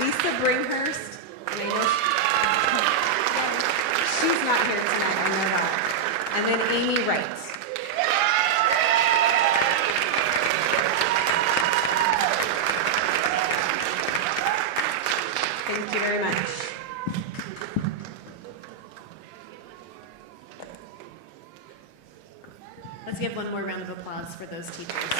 Lisa Bringhurst, and I know she's not here tonight, I know that. And then Amy Wright. Thank you very much. Let's give one more round of applause for those teachers.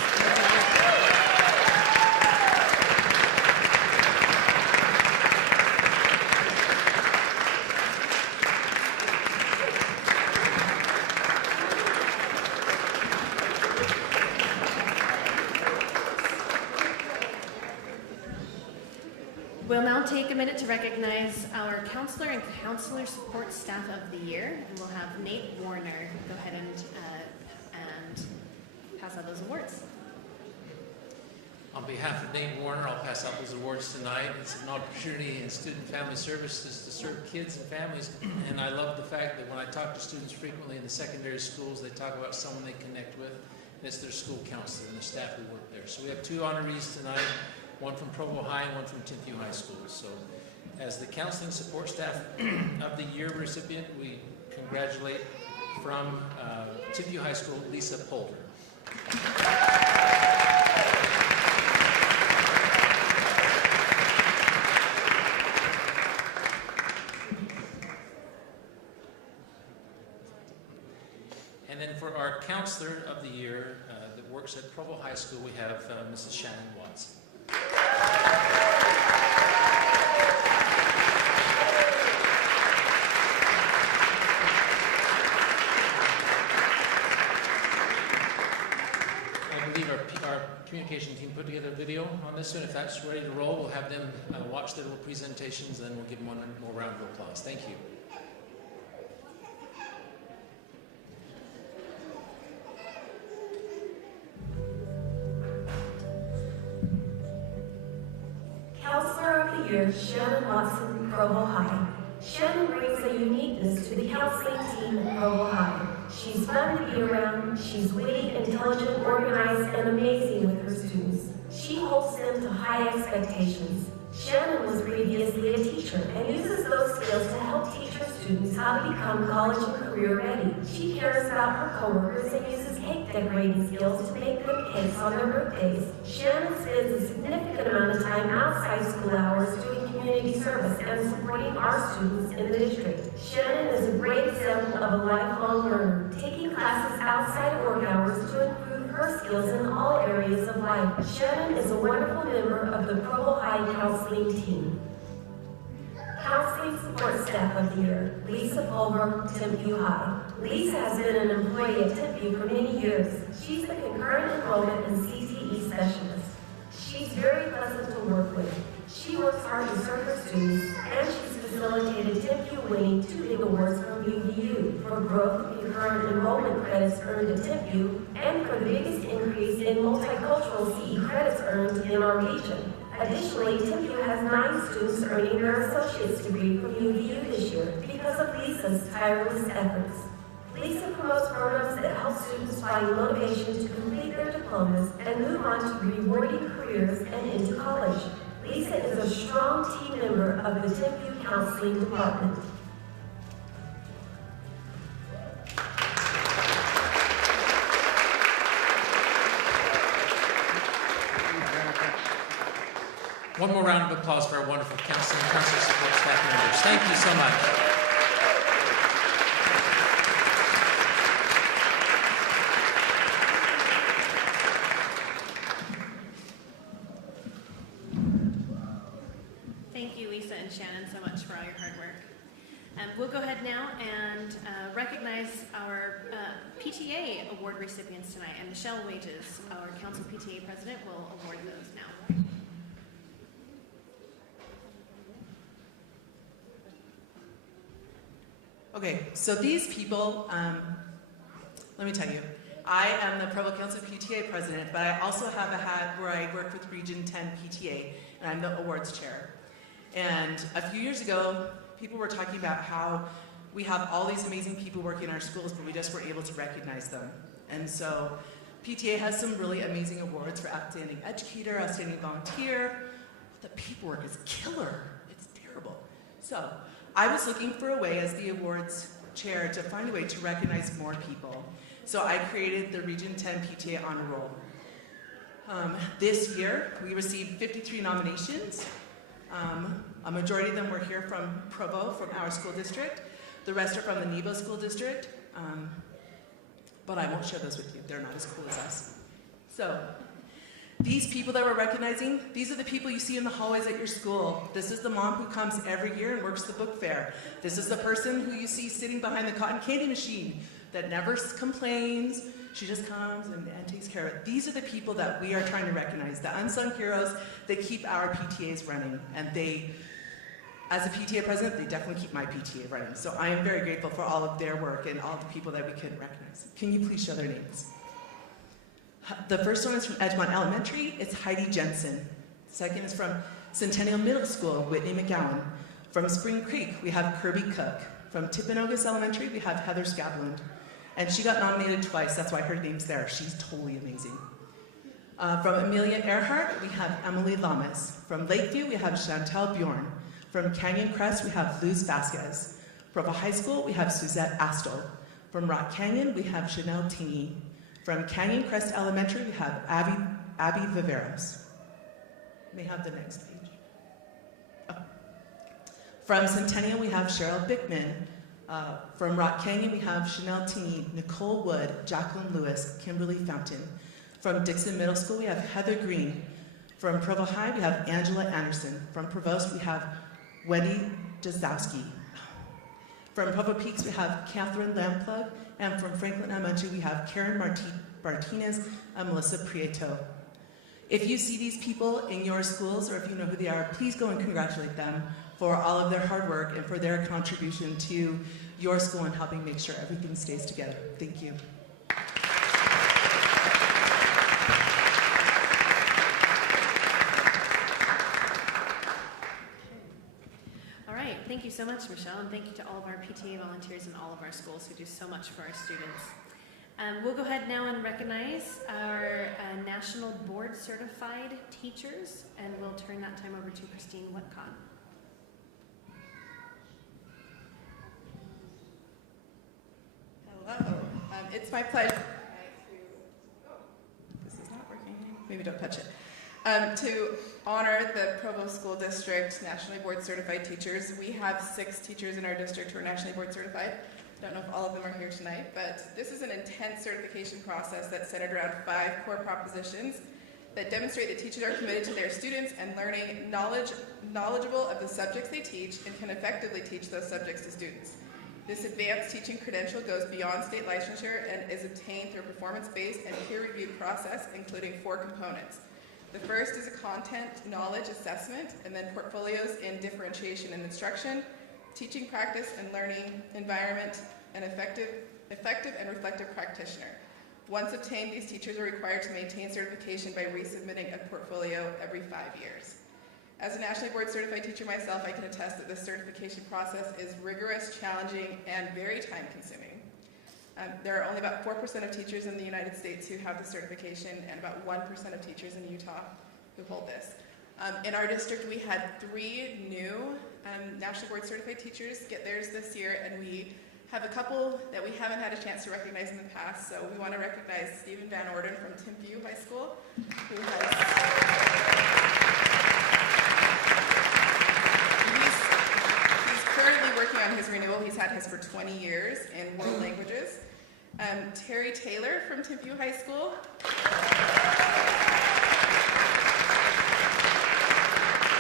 We'll now take a minute to recognize our counselor and counselor support staff of the year, and we'll have Nate Warner go ahead and pass out those awards. On behalf of Nate Warner, I'll pass out those awards tonight. It's an opportunity in student family services to serve kids and families, and I love the fact that when I talk to students frequently in the secondary schools, they talk about someone they connect with, and it's their school counselor and the staff who work there. So we have two honorees tonight, one from Provo High and one from Timpview High School. So as the counseling support staff of the year recipient, we congratulate from Timpview High School, Lisa Polder. And then for our counselor of the year that works at Provo High School, we have Mrs. Shannon Watson. believe our communication team put together a video on this one. If that's ready to roll, we'll have them watch their little presentations, and then we'll give them one more round of applause. Thank you. Counselor of the Year, Shannon Watson, Provo High. Shannon brings a uniqueness to the counseling team at Provo High. She's fun to be around, she's witty, intelligent, organized, and amazing with her students. She holds them to high expectations. Shannon was previously a teacher and uses those skills to help teach her students how to become college and career ready. She cares about her coworkers and uses cake decorating skills to make them cakes on their birthdays. Shannon spends a significant amount of time outside school hours doing community service and supporting our students in the district. Shannon is a great example of a lifelong learner, taking classes outside of work hours to improve her skills in all areas of life. Shannon is a wonderful member of the Provo High counseling team. Counseling Support Staff of the Year, Lisa Pulver, Tempe High. Lisa has been an employee at Tempe for many years. She's the concurrent enrollment and CTE specialist. She's very pleasant to work with. She works hard to serve her students, and she's facilitated Tempe winning 2 big awards from UVU for growth in concurrent enrollment credits earned at Tempe and for the biggest increase in multicultural CE credits earned in our region. Additionally, Tempe has 9 students earning their associate's degree from UVU this year because of Lisa's tireless efforts. Lisa promotes programs that help students find motivation to complete their diplomas and move on to rewarding careers and into college. Lisa is a strong team member of the Tempe Counseling Department. One more round of applause for our wonderful counseling and counselor support staff members. Thank you so much. Thank you, Lisa and Shannon, so much for all your hard work. We'll go ahead now and recognize our PTA award recipients tonight. And Michelle Wages, our Council PTA President, will award those now. Okay, so these people, let me tell you, I am the Provo Council PTA President, but I also have a hat where I work with Region 10 PTA, and I'm the awards chair. And a few years ago, people were talking about how we have all these amazing people working in our schools, but we just weren't able to recognize them. And so PTA has some really amazing awards for outstanding educator, outstanding volunteer. The paperwork is killer. It's terrible. So I was looking for a way as the awards chair to find a way to recognize more people. So I created the Region 10 PTA Honor Roll. This year, we received 53 nominations. A majority of them were here from Provo, from our school district. The rest are from the Nebo School District. But I won't share those with you. They're not as cool as us. So these people that we're recognizing, these are the people you see in the hallways at your school. This is the mom who comes every year and works the book fair. This is the person who you see sitting behind the cotton candy machine that never complains. She just comes and takes care of it. These are the people that we are trying to recognize, the unsung heroes that keep our PTAs running. And they, as a PTA president, they definitely keep my PTA running. So I am very grateful for all of their work and all the people that we can recognize. Can you please show their names? The first one is from Edgemont Elementary. It's Heidi Jensen. The second is from Centennial Middle School, Whitney McGowan. From Spring Creek, we have Kirby Cook. From Timpanogos Elementary, we have Heather Scabland. And she got nominated twice, that's why her name's there. She's totally amazing. From Amelia Earhart, we have Emily Lamas. From Lakeview, we have Chantel Bjorn. From Canyon Crest, we have Luz Vasquez. From High School, we have Suzette Astle. From Rock Canyon, we have Chanel Tingy. From Canyon Crest Elementary, we have Abby Viveros. May have the next page. Oh. From Centennial, we have Cheryl Bickman. From Rock Canyon, we have Chanel Tingy, Nicole Wood, Jacqueline Lewis, Kimberly Fountain. From Dixon Middle School, we have Heather Green. From Provo High, we have Angela Anderson. From Provost, we have Wendy Jazowski. From Provo Peaks, we have Catherine Lamplug. And from Franklin Elementary, we have Karen Martinez, and Melissa Prieto. If you see these people in your schools, or if you know who they are, please go and congratulate them for all of their hard work and for their contribution to your school and helping make sure everything stays together. Thank you. All right, thank you so much, Michelle, and thank you to all of our PTA volunteers in all of our schools who do so much for our students. We'll go ahead now and recognize our National Board Certified teachers, and we'll turn that time over to Christine Whitcott. Hello, it's my pleasure. This is not working. Maybe don't touch it. To honor the Provo School District Nationally Board Certified teachers. We have 6 teachers in our district who are nationally board certified. I don't know if all of them are here tonight, but this is an intense certification process that's centered around 5 core propositions that demonstrate that teachers are committed to their students and learning knowledgeable of the subjects they teach and can effectively teach those subjects to students. This advanced teaching credential goes beyond state licensure and is obtained through a performance-based and peer-reviewed process, including 4 components. The first is a content knowledge assessment, and then portfolios in differentiation and instruction, teaching practice and learning environment, and effective and reflective practitioner. Once obtained, these teachers are required to maintain certification by resubmitting a portfolio every 5 years. As a nationally board certified teacher myself, I can attest that this certification process is rigorous, challenging, and very time consuming. There are only about 4% of teachers in the United States who have the certification and about 1% of teachers in Utah who hold this. In our district, we had 3 new nationally board certified teachers get theirs this year, and we have a couple that we haven't had a chance to recognize in the past. So we want to recognize Stephen Van Orden from Timpview High School, who he's currently working on his renewal. He's had his for 20 years in world languages. Terry Taylor from Timpview High School.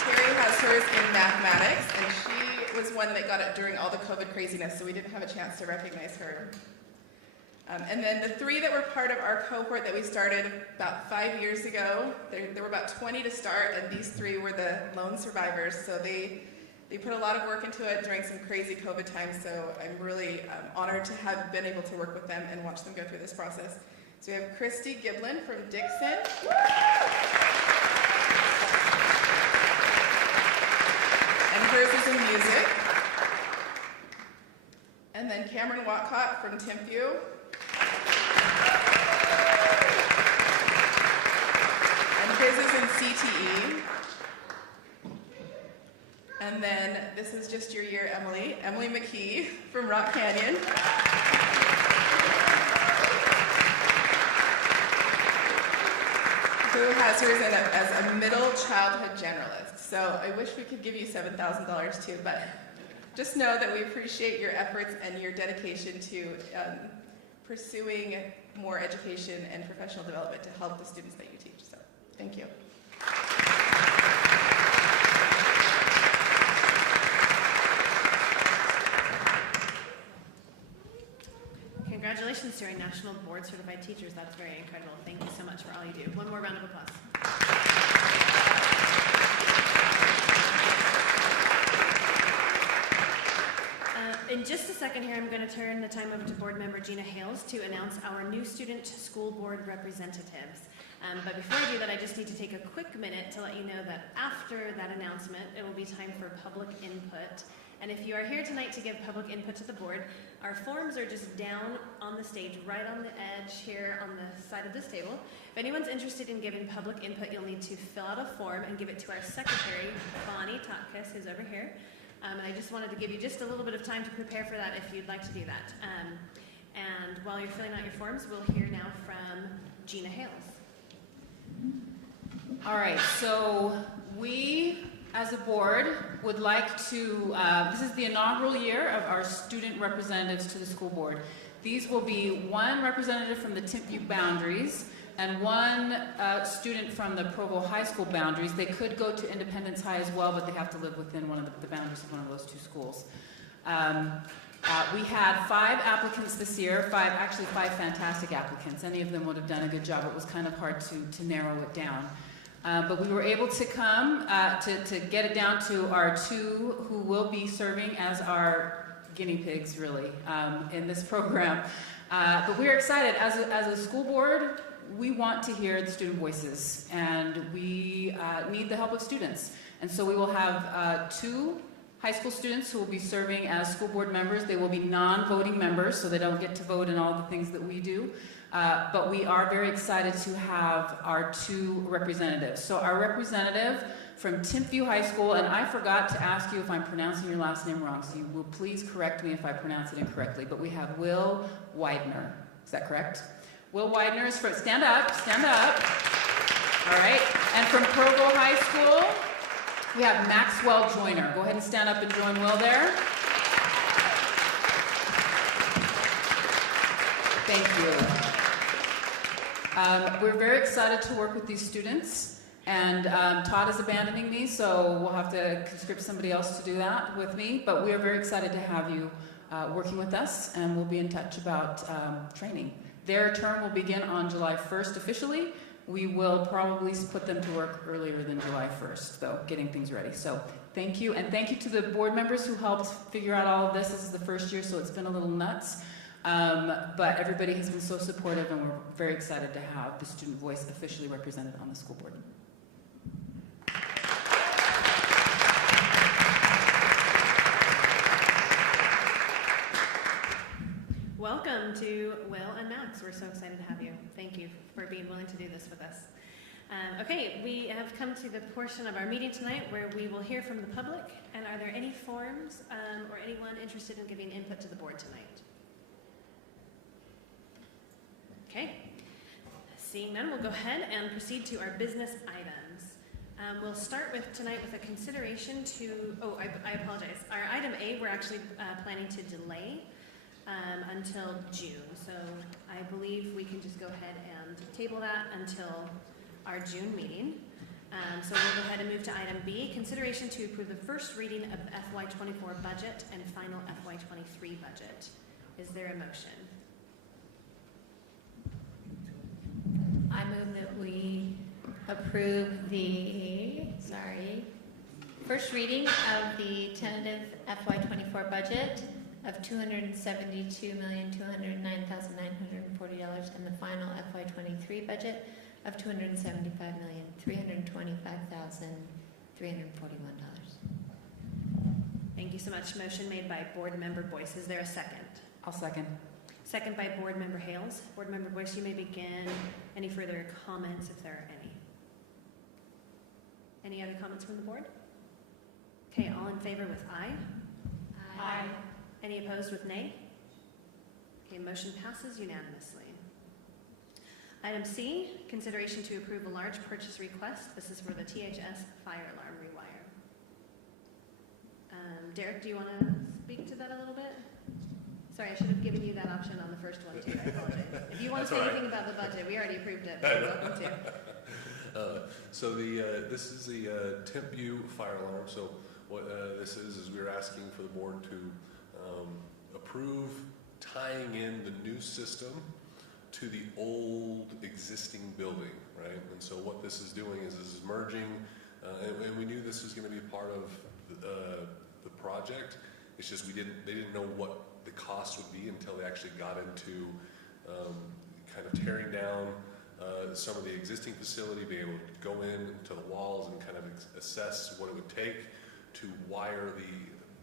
Terry has hers in mathematics, and she was one that got it during all the COVID craziness, so we didn't have a chance to recognize her. And then the 3 that were part of our cohort that we started about 5 years ago, there were about 20 to start, and these 3 were the lone survivors, so they put a lot of work into it during some crazy COVID times, so I'm really honored to have been able to work with them and watch them go through this process. So we have Christy Giblin from Dixon. And hers is in music. And then Cameron Watcott from Timpview. And his is in CTE. And then this is just your year, Emily McKee from Rock Canyon. Who has hers in as a middle childhood generalist. So I wish we could give you $7,000 too, but just know that we appreciate your efforts and your dedication to pursuing more education and professional development to help the students that you teach. So thank you. Congratulations to our National Board Certified teachers. That's very incredible. Thank you so much for all you do. One more round of applause. In just a second here, I'm going to turn the time over to board member Gina Hales to announce our new student school board representatives. But before I do that, I just need to take a quick minute to let you know that after that announcement, it will be time for public input. And if you are here tonight to give public input to the board, our forms are just down on the stage, right on the edge here on the side of this table. If anyone's interested in giving public input, you'll need to fill out a form and give it to our secretary, Bonnie Totkus, who's over here. And I just wanted to give you just a little bit of time to prepare for that if you'd like to do that. And while you're filling out your forms, we'll hear now from Gina Hales. All right, so we, as a board, would like to, this is the inaugural year of our student representatives to the school board. These will be 1 representative from the Timpview boundaries and 1 student from the Provo High School boundaries. They could go to Independence High as well, but they have to live within one of the boundaries of one of those 2 schools. We had 5 applicants this year, actually five fantastic applicants. Any of them would have done a good job. It was kind of hard to narrow it down. But we were able to come to get it down to our 2 who will be serving as our guinea pigs, really, in this program. But we're excited. As a school board, we want to hear the student voices, and we need the help of students. And so we will have 2 high school students who will be serving as school board members. They will be non-voting members, so they don't get to vote in all the things that we do. But we are very excited to have our 2 representatives. So our representative from Timpview High School, and I forgot to ask you if I'm pronouncing your last name wrong, so you will please correct me if I pronounce it incorrectly, but we have Will Widener. Is that correct? Will Widener is from, stand up. All right, and from Provo High School, we have Maxwell Joyner. Go ahead and stand up and join Will there. Thank you. We're very excited to work with these students, and Todd is abandoning me, so we'll have to conscript somebody else to do that with me, but we are very excited to have you working with us, and we'll be in touch about training. Their term will begin on July 1st officially. We will probably put them to work earlier than July 1st, though, getting things ready. So thank you, and thank you to the board members who helped figure out all of this. This is the first year, so it's been a little nuts. But everybody has been so supportive, and we're very excited to have the student voice officially represented on the school board. Welcome to Will and Max. We're so excited to have you. Thank you for being willing to do this with us. Okay, we have come to the portion of our meeting tonight where we will hear from the public. And are there any forums or anyone interested in giving input to the board tonight? Okay, seeing none, we'll go ahead and proceed to our business items. We'll start with tonight with a consideration to, I apologize. Our item A, we're actually planning to delay until June. So I believe we can just go ahead and table that until our June meeting. So we'll go ahead and move to item B, consideration to approve the first reading of the FY24 budget and final FY23 budget. Is there a motion? I move that we approve the, first reading of the tentative FY24 budget of $272,209,940 and the final FY23 budget of $275,325,341. Thank you so much. Motion made by Board Member Boyce. Is there a second? I'll second. Second by Board Member Hales. Board Member Boyce, you may begin. Any further comments, if there are any? Any other comments from the board? Okay, all in favor with aye? Aye. Any opposed with nay? Okay, motion passes unanimously. Item C, consideration to approve a large purchase request. This is for the THS fire alarm rewire. Derek, do you want to speak to that a little bit? Sorry, I should have given you that option on the first one too. I apologize. If you want to say anything about the budget, we already approved it, but you're welcome to. So this is the Timpview fire alarm. So what this is we're asking for the board to approve tying in the new system to the old existing building, right? And so what this is doing is merging, and we knew this was going to be part of the project. It's just they didn't know what the cost would be until they actually got into kind of tearing down some of the existing facility, being able to go into the walls and kind of assess what it would take to wire the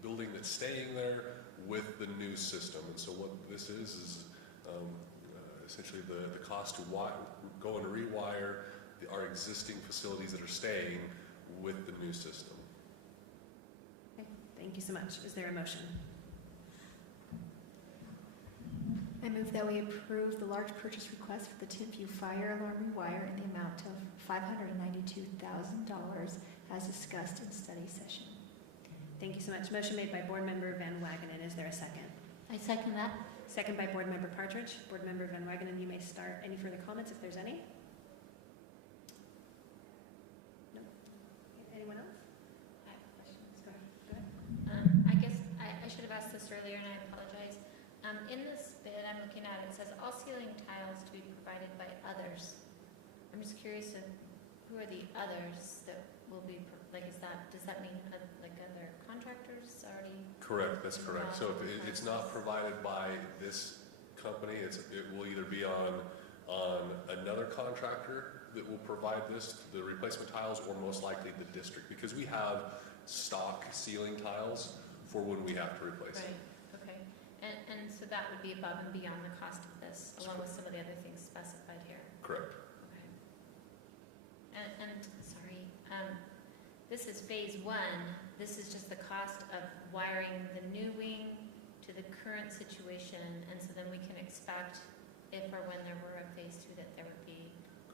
building that's staying there with the new system. And so what this is essentially the cost to go and rewire our existing facilities that are staying with the new system. Okay, thank you so much. Is there a motion? I move that we approve the large purchase request for the Timpview fire alarm rewire in the amount of $592,000 as discussed in study session. Thank you so much. Motion made by Board Member Van Wagenen. Is there a second? I second that. Second by Board Member Partridge. Board Member Van Wagenen, you may start. Any further comments, if there's any? No? Okay, anyone else? I have questions. Go ahead. I guess I should have asked this earlier, and I apologize. In this bid I'm looking at, it says all ceiling tiles to be provided by others. I'm just curious of who are the others that will be, does that mean like other contractors already? Correct, that's correct. So if it's not provided by this company, it will either be on another contractor that will provide the replacement tiles, or most likely the district, because we have stock ceiling tiles for when we have to replace them. Right, okay. And so that would be above and beyond the cost of this, along with some of the other things specified here? Correct. Okay. And sorry, this is phase 1. This is just the cost of wiring the new wing to the current situation, and so then we can expect, if or when there were a phase 2, that there would be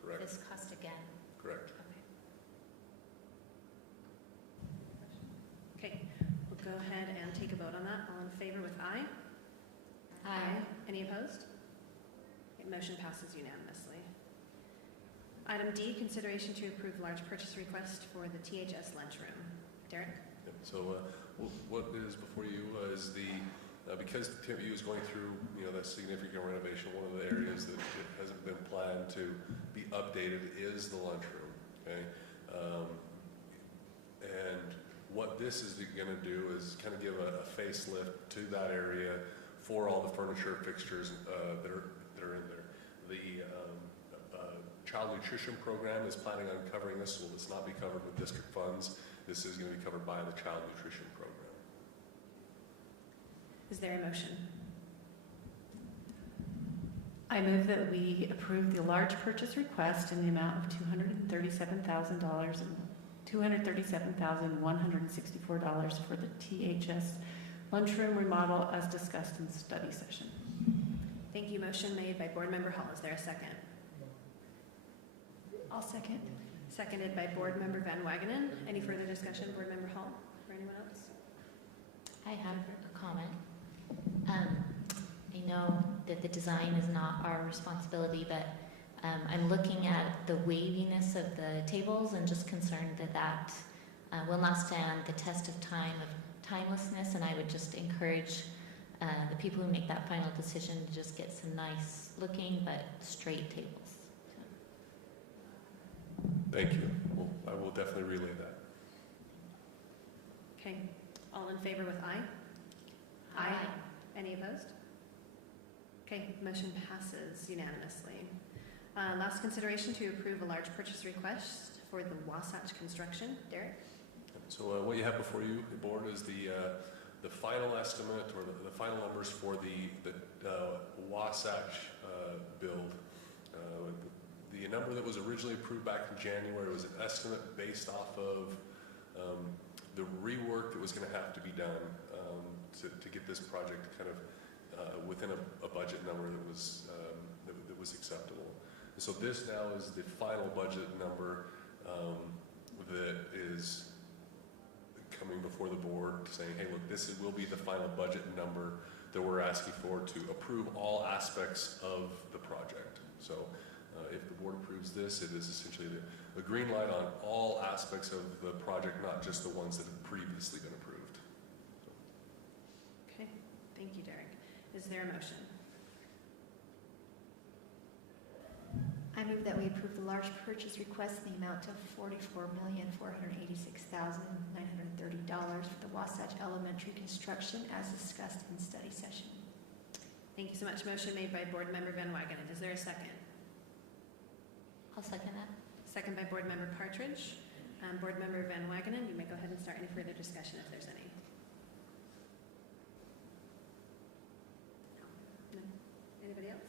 Correct. this cost again. Correct. Okay, we'll go ahead and take a vote on that. All in favor with aye? Aye. Any opposed? Okay, motion passes unanimously. Item D, consideration to approve large purchase request for the THS lunchroom. Derek? Yep. So what is before you is because TMU is going through that significant renovation, one of the areas that it hasn't been planned to be updated is the lunchroom. Okay, and what this is going to do is kind of give a facelift to that area for all the furniture fixtures that are in there. The child nutrition program is planning on covering this. Will this not be covered with district funds? This is going to be covered by the child nutrition program. Is there a motion? I move that we approve the large purchase request in the amount of $237,164 for the THS lunchroom remodel as discussed in study session. Thank you. Motion made by Board Member Hall. Is there a second? I'll second. Seconded by Board Member Van Wagenen. Any further discussion, Board Member Hall, or anyone else? I have a comment. I know that the design is not our responsibility, but I'm looking at the waviness of the tables and just concerned that will not stand the test of time, of timelessness, and I would just encourage the people who make that final decision to just get some nice looking but straight tables. Thank you. I will definitely relay that. Okay. All in favor with aye? Aye. Any opposed? Okay, motion passes unanimously. Last consideration to approve a large purchase request for the Wasatch construction. Derek? So what you have before you, the board, is the final estimate or the final numbers for the Wasatch build. The number that was originally approved back in January was an estimate based off of the rework that was going to have to be done to get this project kind of within a budget number that was acceptable. And so this now is the final budget number that is coming before the board, saying, hey, look, this will be the final budget number that we're asking for to approve all aspects of the project. So if the board approves this, it is essentially a green light on all aspects of the project, not just the ones that have previously been approved. Okay, thank you, Derek. Is there a motion? I move that we approve the large purchase request in the amount of $44,486,930 for the Wasatch Elementary construction as discussed in study session. Thank you so much. Motion made by Board Member Van Wagenen. Is there a second? I'll second that. Second by Board Member Partridge. Board Member Van Wagenen, you may go ahead and start any further discussion if there's any. No? Anybody else?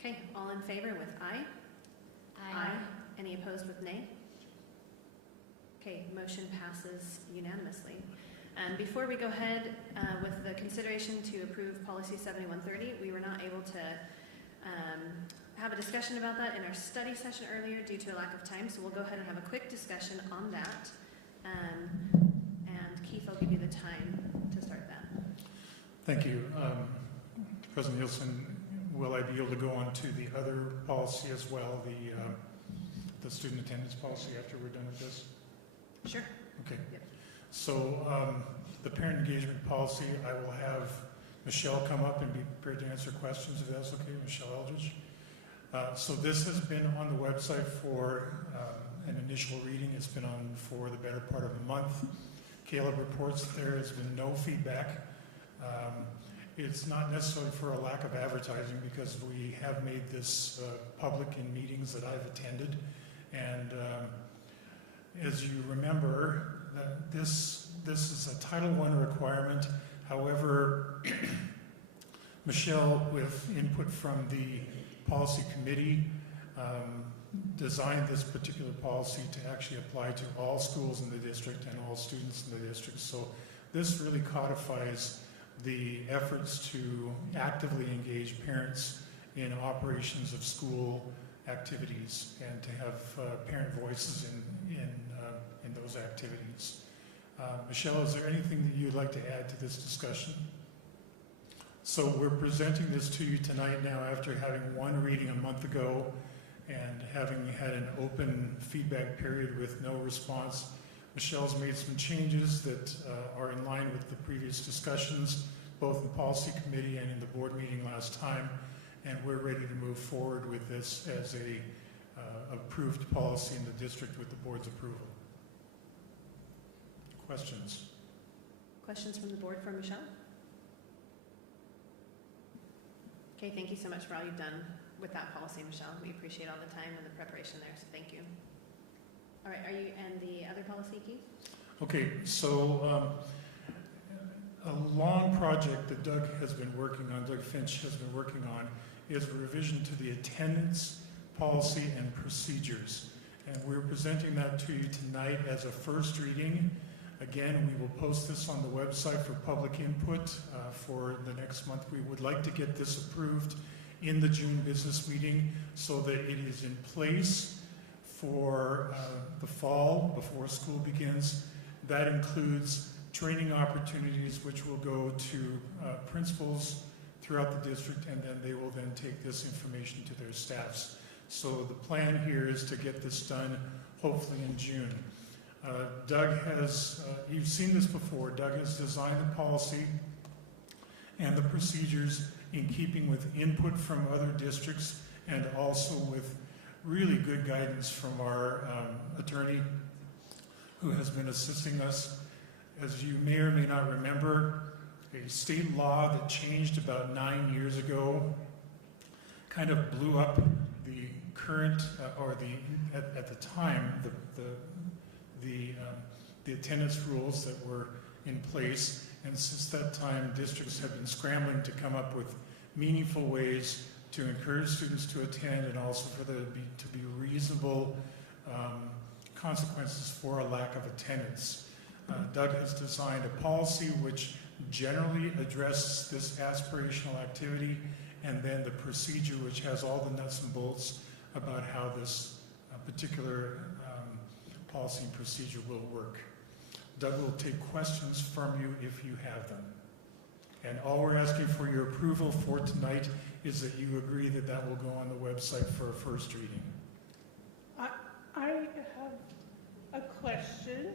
Okay, all in favor with aye? Aye. Any opposed with nay? Okay, motion passes unanimously. Before we go ahead with the consideration to approve Policy 7130, we were not able to have a discussion about that in our study session earlier due to a lack of time, so we'll go ahead and have a quick discussion on that. And Keith, I'll give you the time to start that. Thank you. President Nielsen, will I be able to go on to the other policy as well, the student attendance policy after we're done with this? Sure. Okay. Yep. So the parent engagement policy, I will have Michelle come up and be prepared to answer questions, if that's okay, Michelle Eldridge. So this has been on the website for an initial reading. It's been on for the better part of a month. Caleb reports that there has been no feedback. It's not necessarily for a lack of advertising, because we have made this public in meetings that I've attended. And as you remember, this is a Title I requirement. However, Michelle, with input from the policy committee, designed this particular policy to actually apply to all schools in the district and all students in the district. So this really codifies the efforts to actively engage parents in operations of school activities and to have parent voices in those activities. Michelle, is there anything that you'd like to add to this discussion? So we're presenting this to you tonight now after having one reading a month ago and having had an open feedback period with no response. Michelle's made some changes that are in line with the previous discussions, both in the policy committee and in the board meeting last time, and we're ready to move forward with this as a approved policy in the district with the board's approval. Questions? Questions from the board for Michelle? Okay, thank you so much for all you've done with that policy, Michelle. We appreciate all the time and the preparation there, so thank you. All right, and the other policy, Keith? Okay, so a long project that Doug has been working on, Doug Finch has been working on, is a revision to the attendance policy and procedures. And we're presenting that to you tonight as a first reading. Again, we will post this on the website for public input for the next month. We would like to get this approved in the June business meeting so that it is in place for the fall before school begins. That includes training opportunities which will go to principals throughout the district, and then they will then take this information to their staffs. So the plan here is to get this done hopefully in June. Doug has, you've seen this before, Doug has designed the policy and the procedures in keeping with input from other districts and also with really good guidance from our attorney who has been assisting us. As you may or may not remember, a state law that changed about 9 years ago kind of blew up the current, at the time, the attendance rules that were in place. And since that time, districts have been scrambling to come up with meaningful ways to encourage students to attend and also for there to be reasonable consequences for a lack of attendance. Doug has designed a policy which generally addresses this aspirational activity, and then the procedure which has all the nuts and bolts about how this particular policy and procedure will work. Doug will take questions from you if you have them. And all we're asking for your approval for tonight is that you agree that that will go on the website for a first reading. I have a question.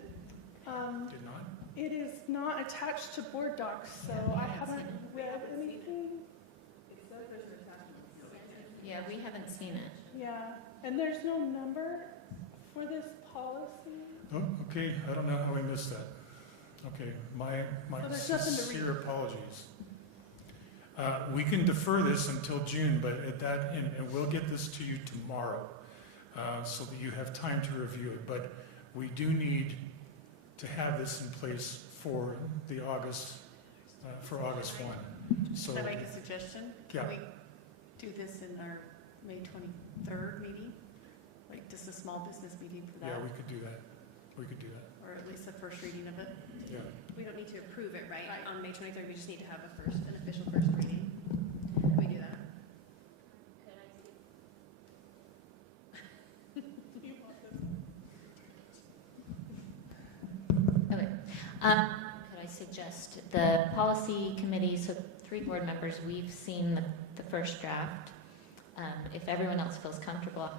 Did not? It is not attached to board docs, so I haven't read anything. Yeah, we haven't seen it. Yeah, and there's no number for this policy. Oh, okay, I don't know how we missed that. Okay, my sincere apologies. We can defer this until June, but at that, and we'll get this to you tomorrow so that you have time to review it. But we do need to have this in place for the August 1. So, Can I make a suggestion? Yeah. Can we do this in our May 23rd meeting? Like just a small business meeting for that? yeah, we could do that. We could do that. Or at least the first reading of it? Yeah. We don't need to approve it, right? On May 23rd, we just need to have an official first reading. Can we do that? Okay. Could I suggest the policy committee, so 3 board members, we've seen the first draft. If everyone else feels comfortable.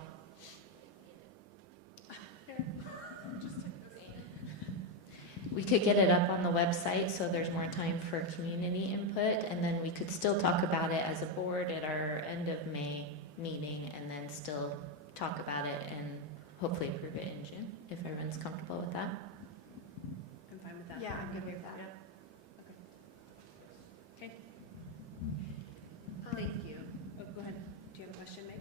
could get it up on the website so there's more time for community input, and then we could still talk about it as a board at our end of May meeting, and then still talk about it and hopefully approve it in June, if everyone's comfortable with that. I'm fine with that. Yeah, I'm good with that. Okay. Thank you. Oh, go ahead. Do you have a question, Meg?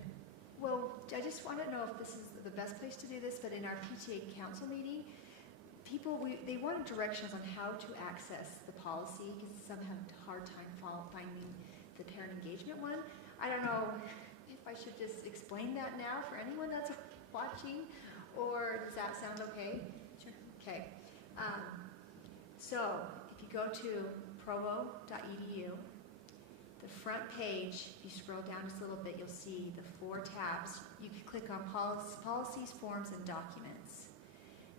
Well, I just want to know if this is the best place to do this, but in our PTA council meeting, they wanted directions on how to access the policy, because some have a hard time finding the parent engagement one. I don't know if I should just explain that now for anyone that's watching, or does that sound okay? Sure. Okay. So if you go to provo.edu, the front page, if you scroll down just a little bit, you'll see the 4 tabs. You can click on policies, forms, and documents,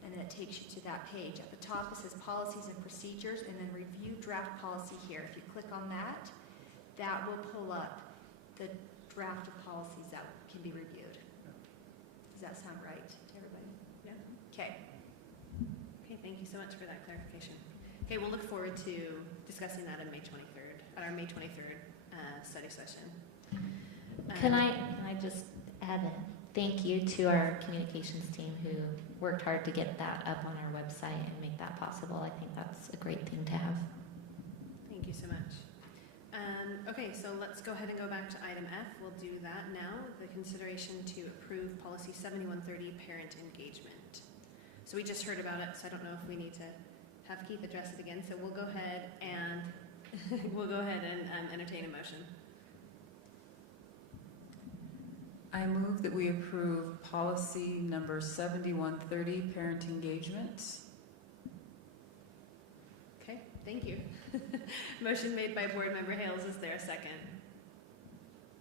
and then it takes you to that page. At the top it says policies and procedures, and then review draft policy here. If you click on that, that will pull up the draft of policies that can be reviewed. Does that sound right to everybody? Yeah. Okay. Okay, thank you so much for that clarification. Okay, we'll look forward to discussing that on May 23rd, at our May 23rd study session. Can I just add a thank you to our communications team who worked hard to get that up on our website and make that possible. I think that's a great thing to have. Thank you so much. Okay, so let's go ahead and go back to item F. We'll do that now, the consideration to approve policy 7130, parent engagement. So we just heard about it, so I don't know if we need to have Keith address it again. So we'll go ahead and entertain a motion. I move that we approve policy number 7130, parent engagement. Okay, thank you. Motion made by Board Member Hales. Is there a second?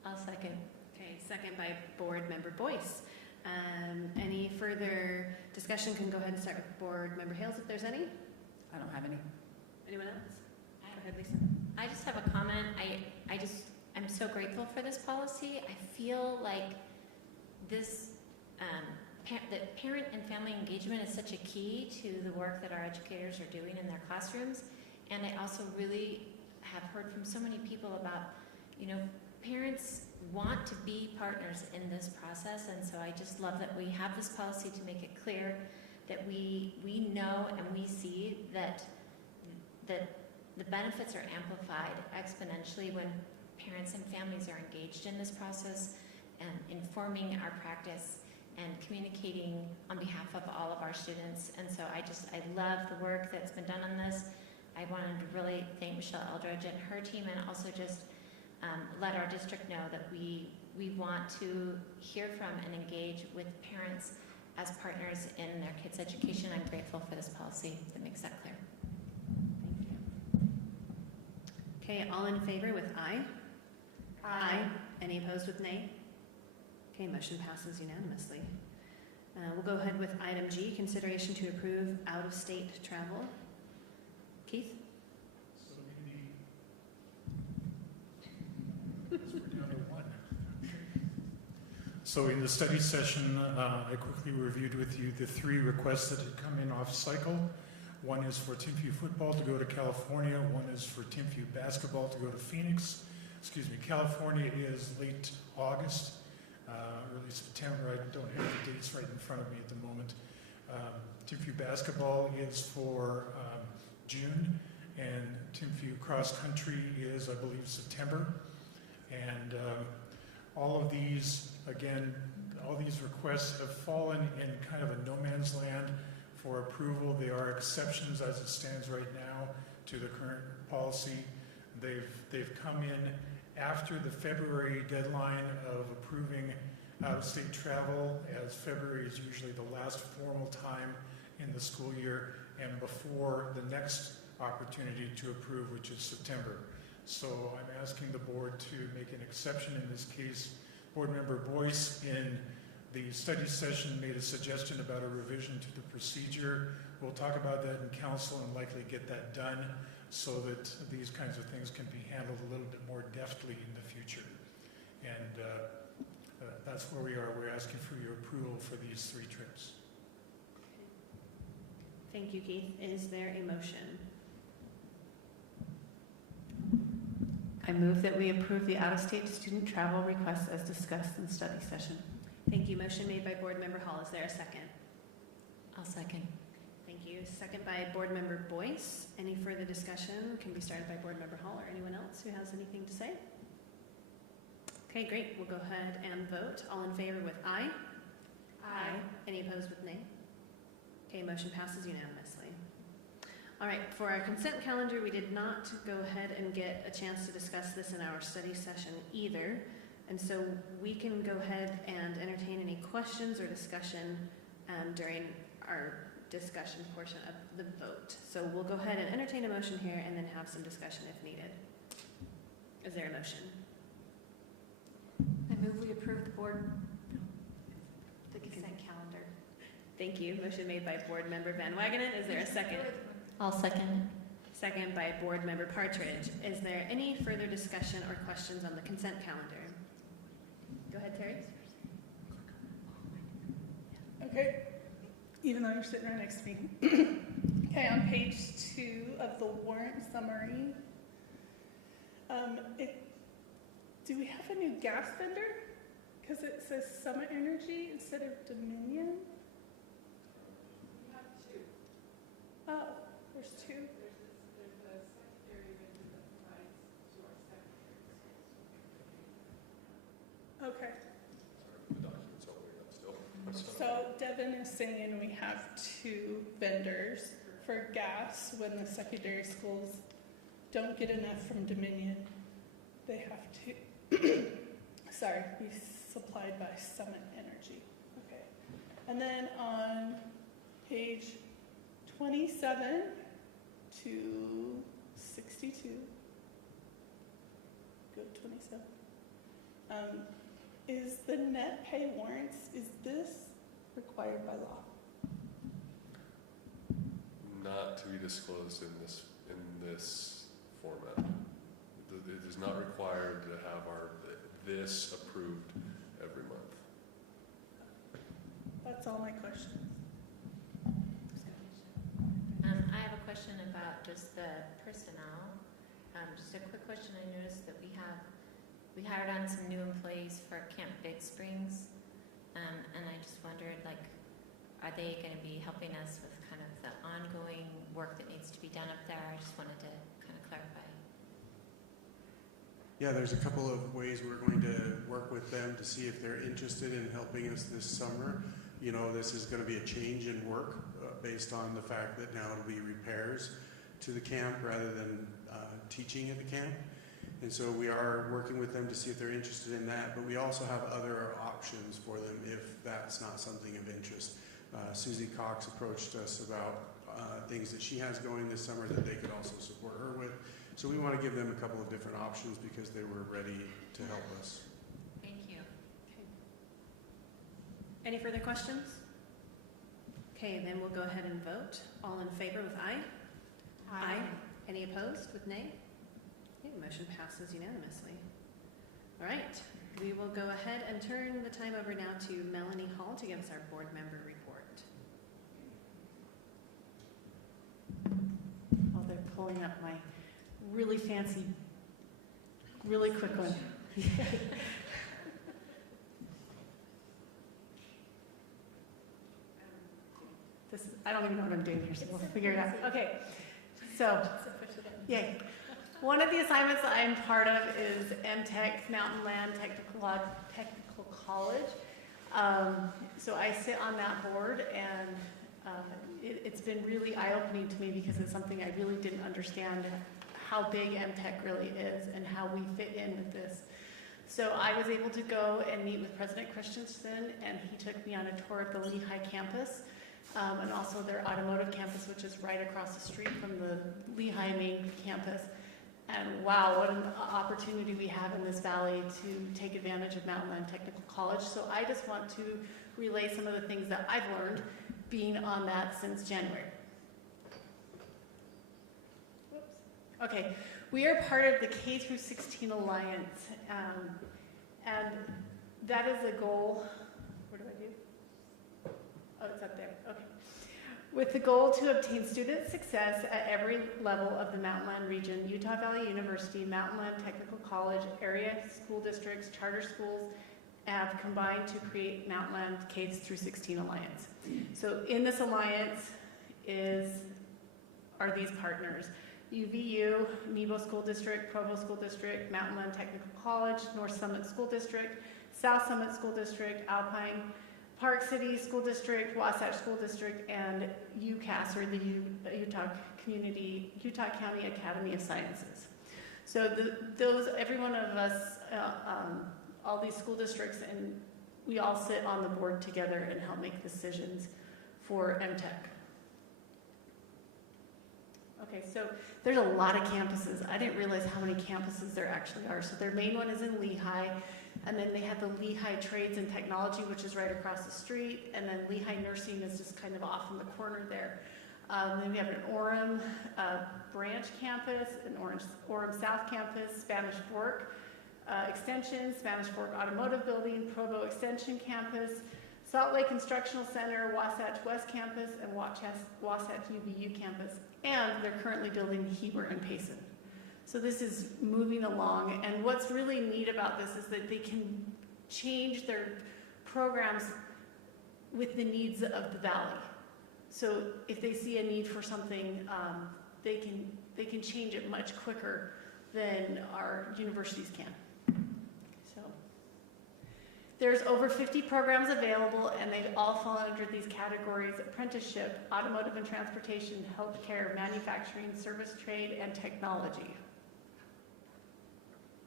I'll second. Okay, second by Board Member Boyce. Any further discussion? Can go ahead and start with Board Member Hales if there's any. I don't have any. Anyone else? Go ahead, Lisa. I just have a comment. I'm so grateful for this policy. I feel like this, that parent and family engagement is such a key to the work that our educators are doing in their classrooms. And I also really have heard from so many people about, parents want to be partners in this process. And so I just love that we have this policy to make it clear that we know and we see that the benefits are amplified exponentially when parents and families are engaged in this process and informing our practice and communicating on behalf of all of our students. And so I love the work that's been done on this. I wanted to really thank Michelle Eldridge and her team, and also just let our district know that we want to hear from and engage with parents as partners in their kids' education. I'm grateful for this policy that makes that clear. Okay, all in favor with aye? Aye. Any opposed with nay? Okay, motion passes unanimously. We'll go ahead with item G, consideration to approve out-of-state travel. Keith? So in the study session, I quickly reviewed with you the 3 requests that had come in off cycle. One is for Timpview football to go to California. One is for Timpview basketball to go to Phoenix. California is late August, early September. I don't have the dates right in front of me at the moment. Timpview basketball is for June, and Timpview cross country is, I believe, September. And all of these, again, all these requests have fallen in kind of a no man's land for approval. They are exceptions as it stands right now to the current policy. They've come in after the February deadline of approving out-of-state travel, as February is usually the last formal time in the school year, and before the next opportunity to approve, which is September. So I'm asking the board to make an exception in this case. Board Member Boyce in the study session made a suggestion about a revision to the procedure. We'll talk about that in council and likely get that done so that these kinds of things can be handled a little bit more deftly in the future. And that's where we are. We're asking for your approval for these 3 trips. Thank you, Keith. Is there a motion? I move that we approve the out-of-state student travel requests as discussed in study session. Thank you. Motion made by Board Member Hall. Is there a second? I'll second. Thank you. Second by Board Member Boyce. Any further discussion can be started by Board Member Hall or anyone else who has anything to say? Okay, great. We'll go ahead and vote. All in favor with aye? Aye. Any opposed with nay? Okay, motion passes unanimously. All right, for our consent calendar, we did not go ahead and get a chance to discuss this in our study session either. And so we can go ahead and entertain any questions or discussion during our discussion portion of the vote. So we'll go ahead and entertain a motion here and then have some discussion if needed. Is there a motion? I move we approve the consent calendar. Thank you. Motion made by Board Member Van Wagenen. Is there a second? I'll second. Second by Board Member Partridge. Is there any further discussion or questions on the consent calendar? Go ahead, Terry. Okay, even though you're sitting right next to me. Okay, on page 2 of the warrant summary, do we have a new gas vendor? Because it says Summit Energy instead of Dominion. We have two. Oh, there's two. There's a secondary vendor that provides to our secondary schools. Okay. The document's all the way up still. So Devin is saying we have two vendors for gas when the secondary schools don't get enough from Dominion. They have to, be supplied by Summit Energy. Okay. And then on page 27 to 62, go to 27. Is the net pay warrants, is this required by law? Not to be disclosed in this format. It is not required to have this approved every month. That's all my questions. I have a question about just the personnel. Just a quick question. I noticed that we hired on some new employees for Camp Big Springs, and I just wondered, are they going to be helping us with kind of the ongoing work that needs to be done up there? I just wanted to kind of clarify. Yeah, there's a couple of ways we're going to work with them to see if they're interested in helping us this summer. You know, this is going to be a change in work based on the fact that now it'll be repairs to the camp rather than teaching at the camp. And so we are working with them to see if they're interested in that, but we also have other options for them if that's not something of interest. Susie Cox approached us about things that she has going this summer that they could also support her with. So we want to give them a couple of different options because they were ready to help us. Thank you. Okay. Any further questions? Okay, then we'll go ahead and vote. All in favor with aye? Aye. Any opposed with nay? Okay, motion passes unanimously. All right, we will go ahead and turn the time over now to Melanie Hall to give us our board member report. While they're pulling up my really fancy, really quick one. I don't even know what I'm doing here, so we'll figure it out. Okay, so, yay. One of the assignments that I'm part of is MTech, Mountain Land Technical College. So I sit on that board, and it's been really eye-opening to me because it's something I really didn't understand how big MTech really is and how we fit in with this. So I was able to go and meet with President Christensen, and he took me on a tour of the Lehigh campus, and also their automotive campus, which is right across the street from the Lehigh main campus. And wow, what an opportunity we have in this valley to take advantage of Mountain Land Technical College. So I just want to relay some of the things that I've learned being on that since January. Okay, we are part of the K through 16 Alliance, and that is a goal. What do I do? Oh, it's up there. Okay. With the goal to obtain student success at every level of the Mountain Land region, Utah Valley University, Mountain Land Technical College, area school districts, charter schools have combined to create Mountain Land K-16 Alliance. So in this alliance are these partners: UVU, Nebo School District, Provo School District, Mountain Land Technical College, North Summit School District, South Summit School District, Alpine Park City School District, Wasatch School District, and UCAS, or the Utah County Academy of Sciences. So every one of us, all these school districts, and we all sit on the board together and help make decisions for MTech. Okay, so there's a lot of campuses. I didn't realize how many campuses there actually are. So their main one is in Lehi, and then they have the Lehi Trades and Technology, which is right across the street, and then Lehi Nursing is just kind of off in the corner there. Then we have an Orem branch campus, an Orem South campus, Spanish Fork Extension, Spanish Fork Automotive Building, Provo Extension Campus, Salt Lake Instructional Center, Wasatch West Campus, and Wasatch UVU Campus. And they're currently building Heber and Payson. So this is moving along, and what's really neat about this is that they can change their programs with the needs of the valley. So if they see a need for something, they can change it much quicker than our universities can. So there's over 50 programs available, and they all fall under these categories: apprenticeship, automotive and transportation, healthcare, manufacturing, service trade, and technology.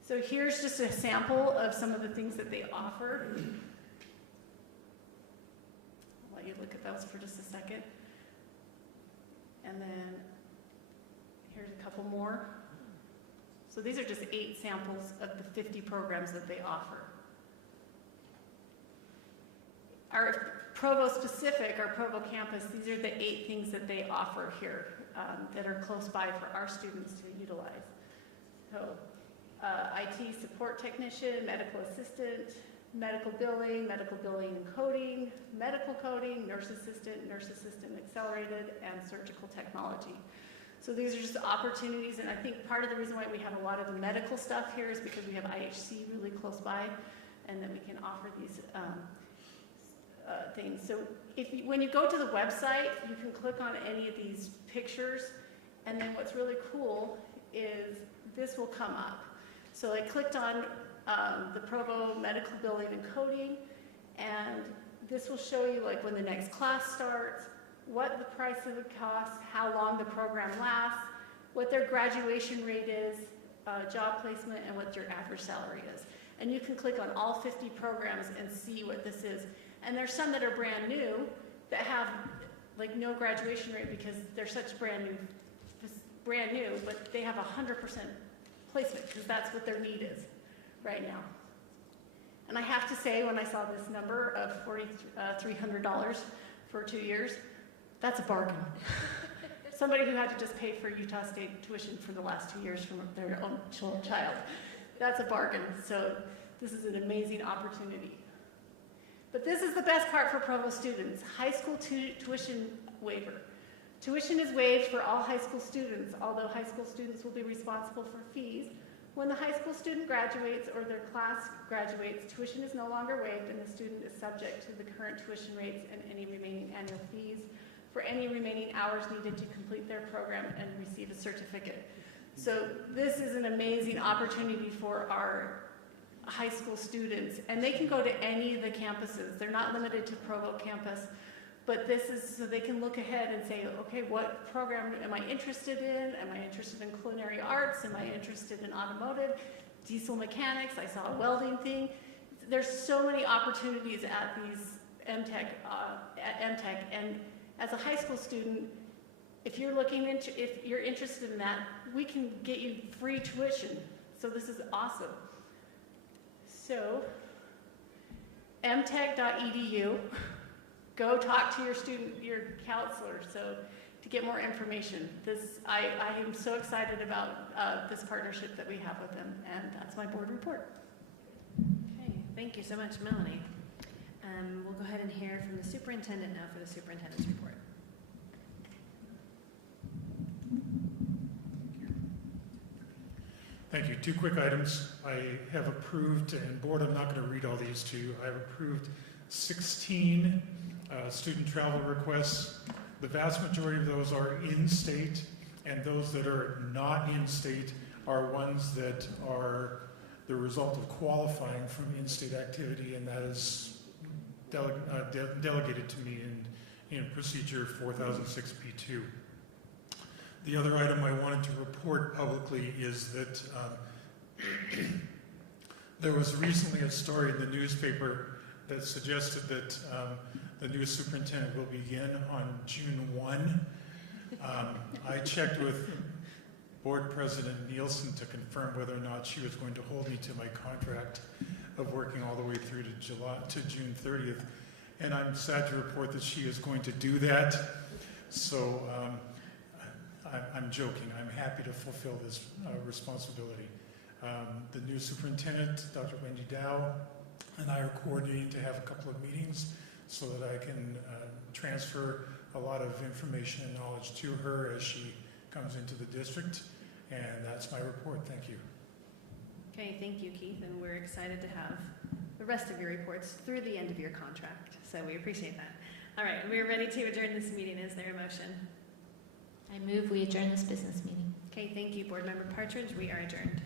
So here's just a sample of some of the things that they offer. I'll let you look at those for just a second. And then here's a couple more. So these are just 8 samples of the 50 programs that they offer. Our Provo specific, our Provo campus, these are the 8 things that they offer here that are close by for our students to utilize. So IT support technician, medical assistant, medical billing and coding, medical coding, nurse assistant accelerated, and surgical technology. So these are just opportunities, and I think part of the reason why we have a lot of the medical stuff here is because we have IHC really close by, and then we can offer these things. So when you go to the website, you can click on any of these pictures, and then what's really cool is this will come up. So I clicked on the Provo Medical Billing and Coding, and this will show you like when the next class starts, what the price of it costs, how long the program lasts, what their graduation rate is, job placement, and what your average salary is. And you can click on all 50 programs and see what this is. And there's some that are brand new that have like no graduation rate because they're such brand new, but they have 100% placement because that's what their need is right now. And I have to say, when I saw this number of $4,300 for 2 years, that's a bargain. Somebody who had to just pay for Utah State tuition for the last 2 years from their own child. That's a bargain. So this is an amazing opportunity. But this is the best part for Provo students: high school tuition waiver. Tuition is waived for all high school students, although high school students will be responsible for fees. When the high school student graduates or their class graduates, tuition is no longer waived, and the student is subject to the current tuition rates and any remaining annual fees for any remaining hours needed to complete their program and receive a certificate. So this is an amazing opportunity for our high school students, and they can go to any of the campuses. They're not limited to Provo campus, but this is so they can look ahead and say, okay, what program am I interested in? Am I interested in culinary arts? Am I interested in automotive, diesel mechanics? I saw a welding thing. There's so many opportunities at these MTech, and as a high school student, if you're interested in that, we can get you free tuition. So this is awesome. So, mtech.edu, go talk to your counselor to get more information. I am so excited about this partnership that we have with them, and that's my board report. Okay, thank you so much, Melanie. We'll go ahead and hear from the superintendent now for the superintendent's report. Thank you. 2 quick items. I have approved, and board, I'm not going to read all these to you. I've approved 16 student travel requests. The vast majority of those are in-state, and those that are not in-state are ones that are the result of qualifying from in-state activity, and that is delegated to me in procedure 4006B2. The other item I wanted to report publicly is that there was recently a story in the newspaper that suggested that the new superintendent will begin on June 1. I checked with Board President Nielsen to confirm whether or not she was going to hold me to my contract of working all the way through to June 30th. And I'm sad to report that she is going to do that. So I'm joking. I'm happy to fulfill this responsibility. The new superintendent, Dr. Wendy Dow, and I are coordinating to have a couple of meetings so that I can transfer a lot of information and knowledge to her as she comes into the district. And that's my report. Thank you. Okay, thank you, Keith, and we're excited to have the rest of your reports through the end of your contract. So we appreciate that. All right, we're ready to adjourn this meeting. Is there a motion? I move we adjourn this business meeting. Okay, thank you, Board Member Partridge. We are adjourned.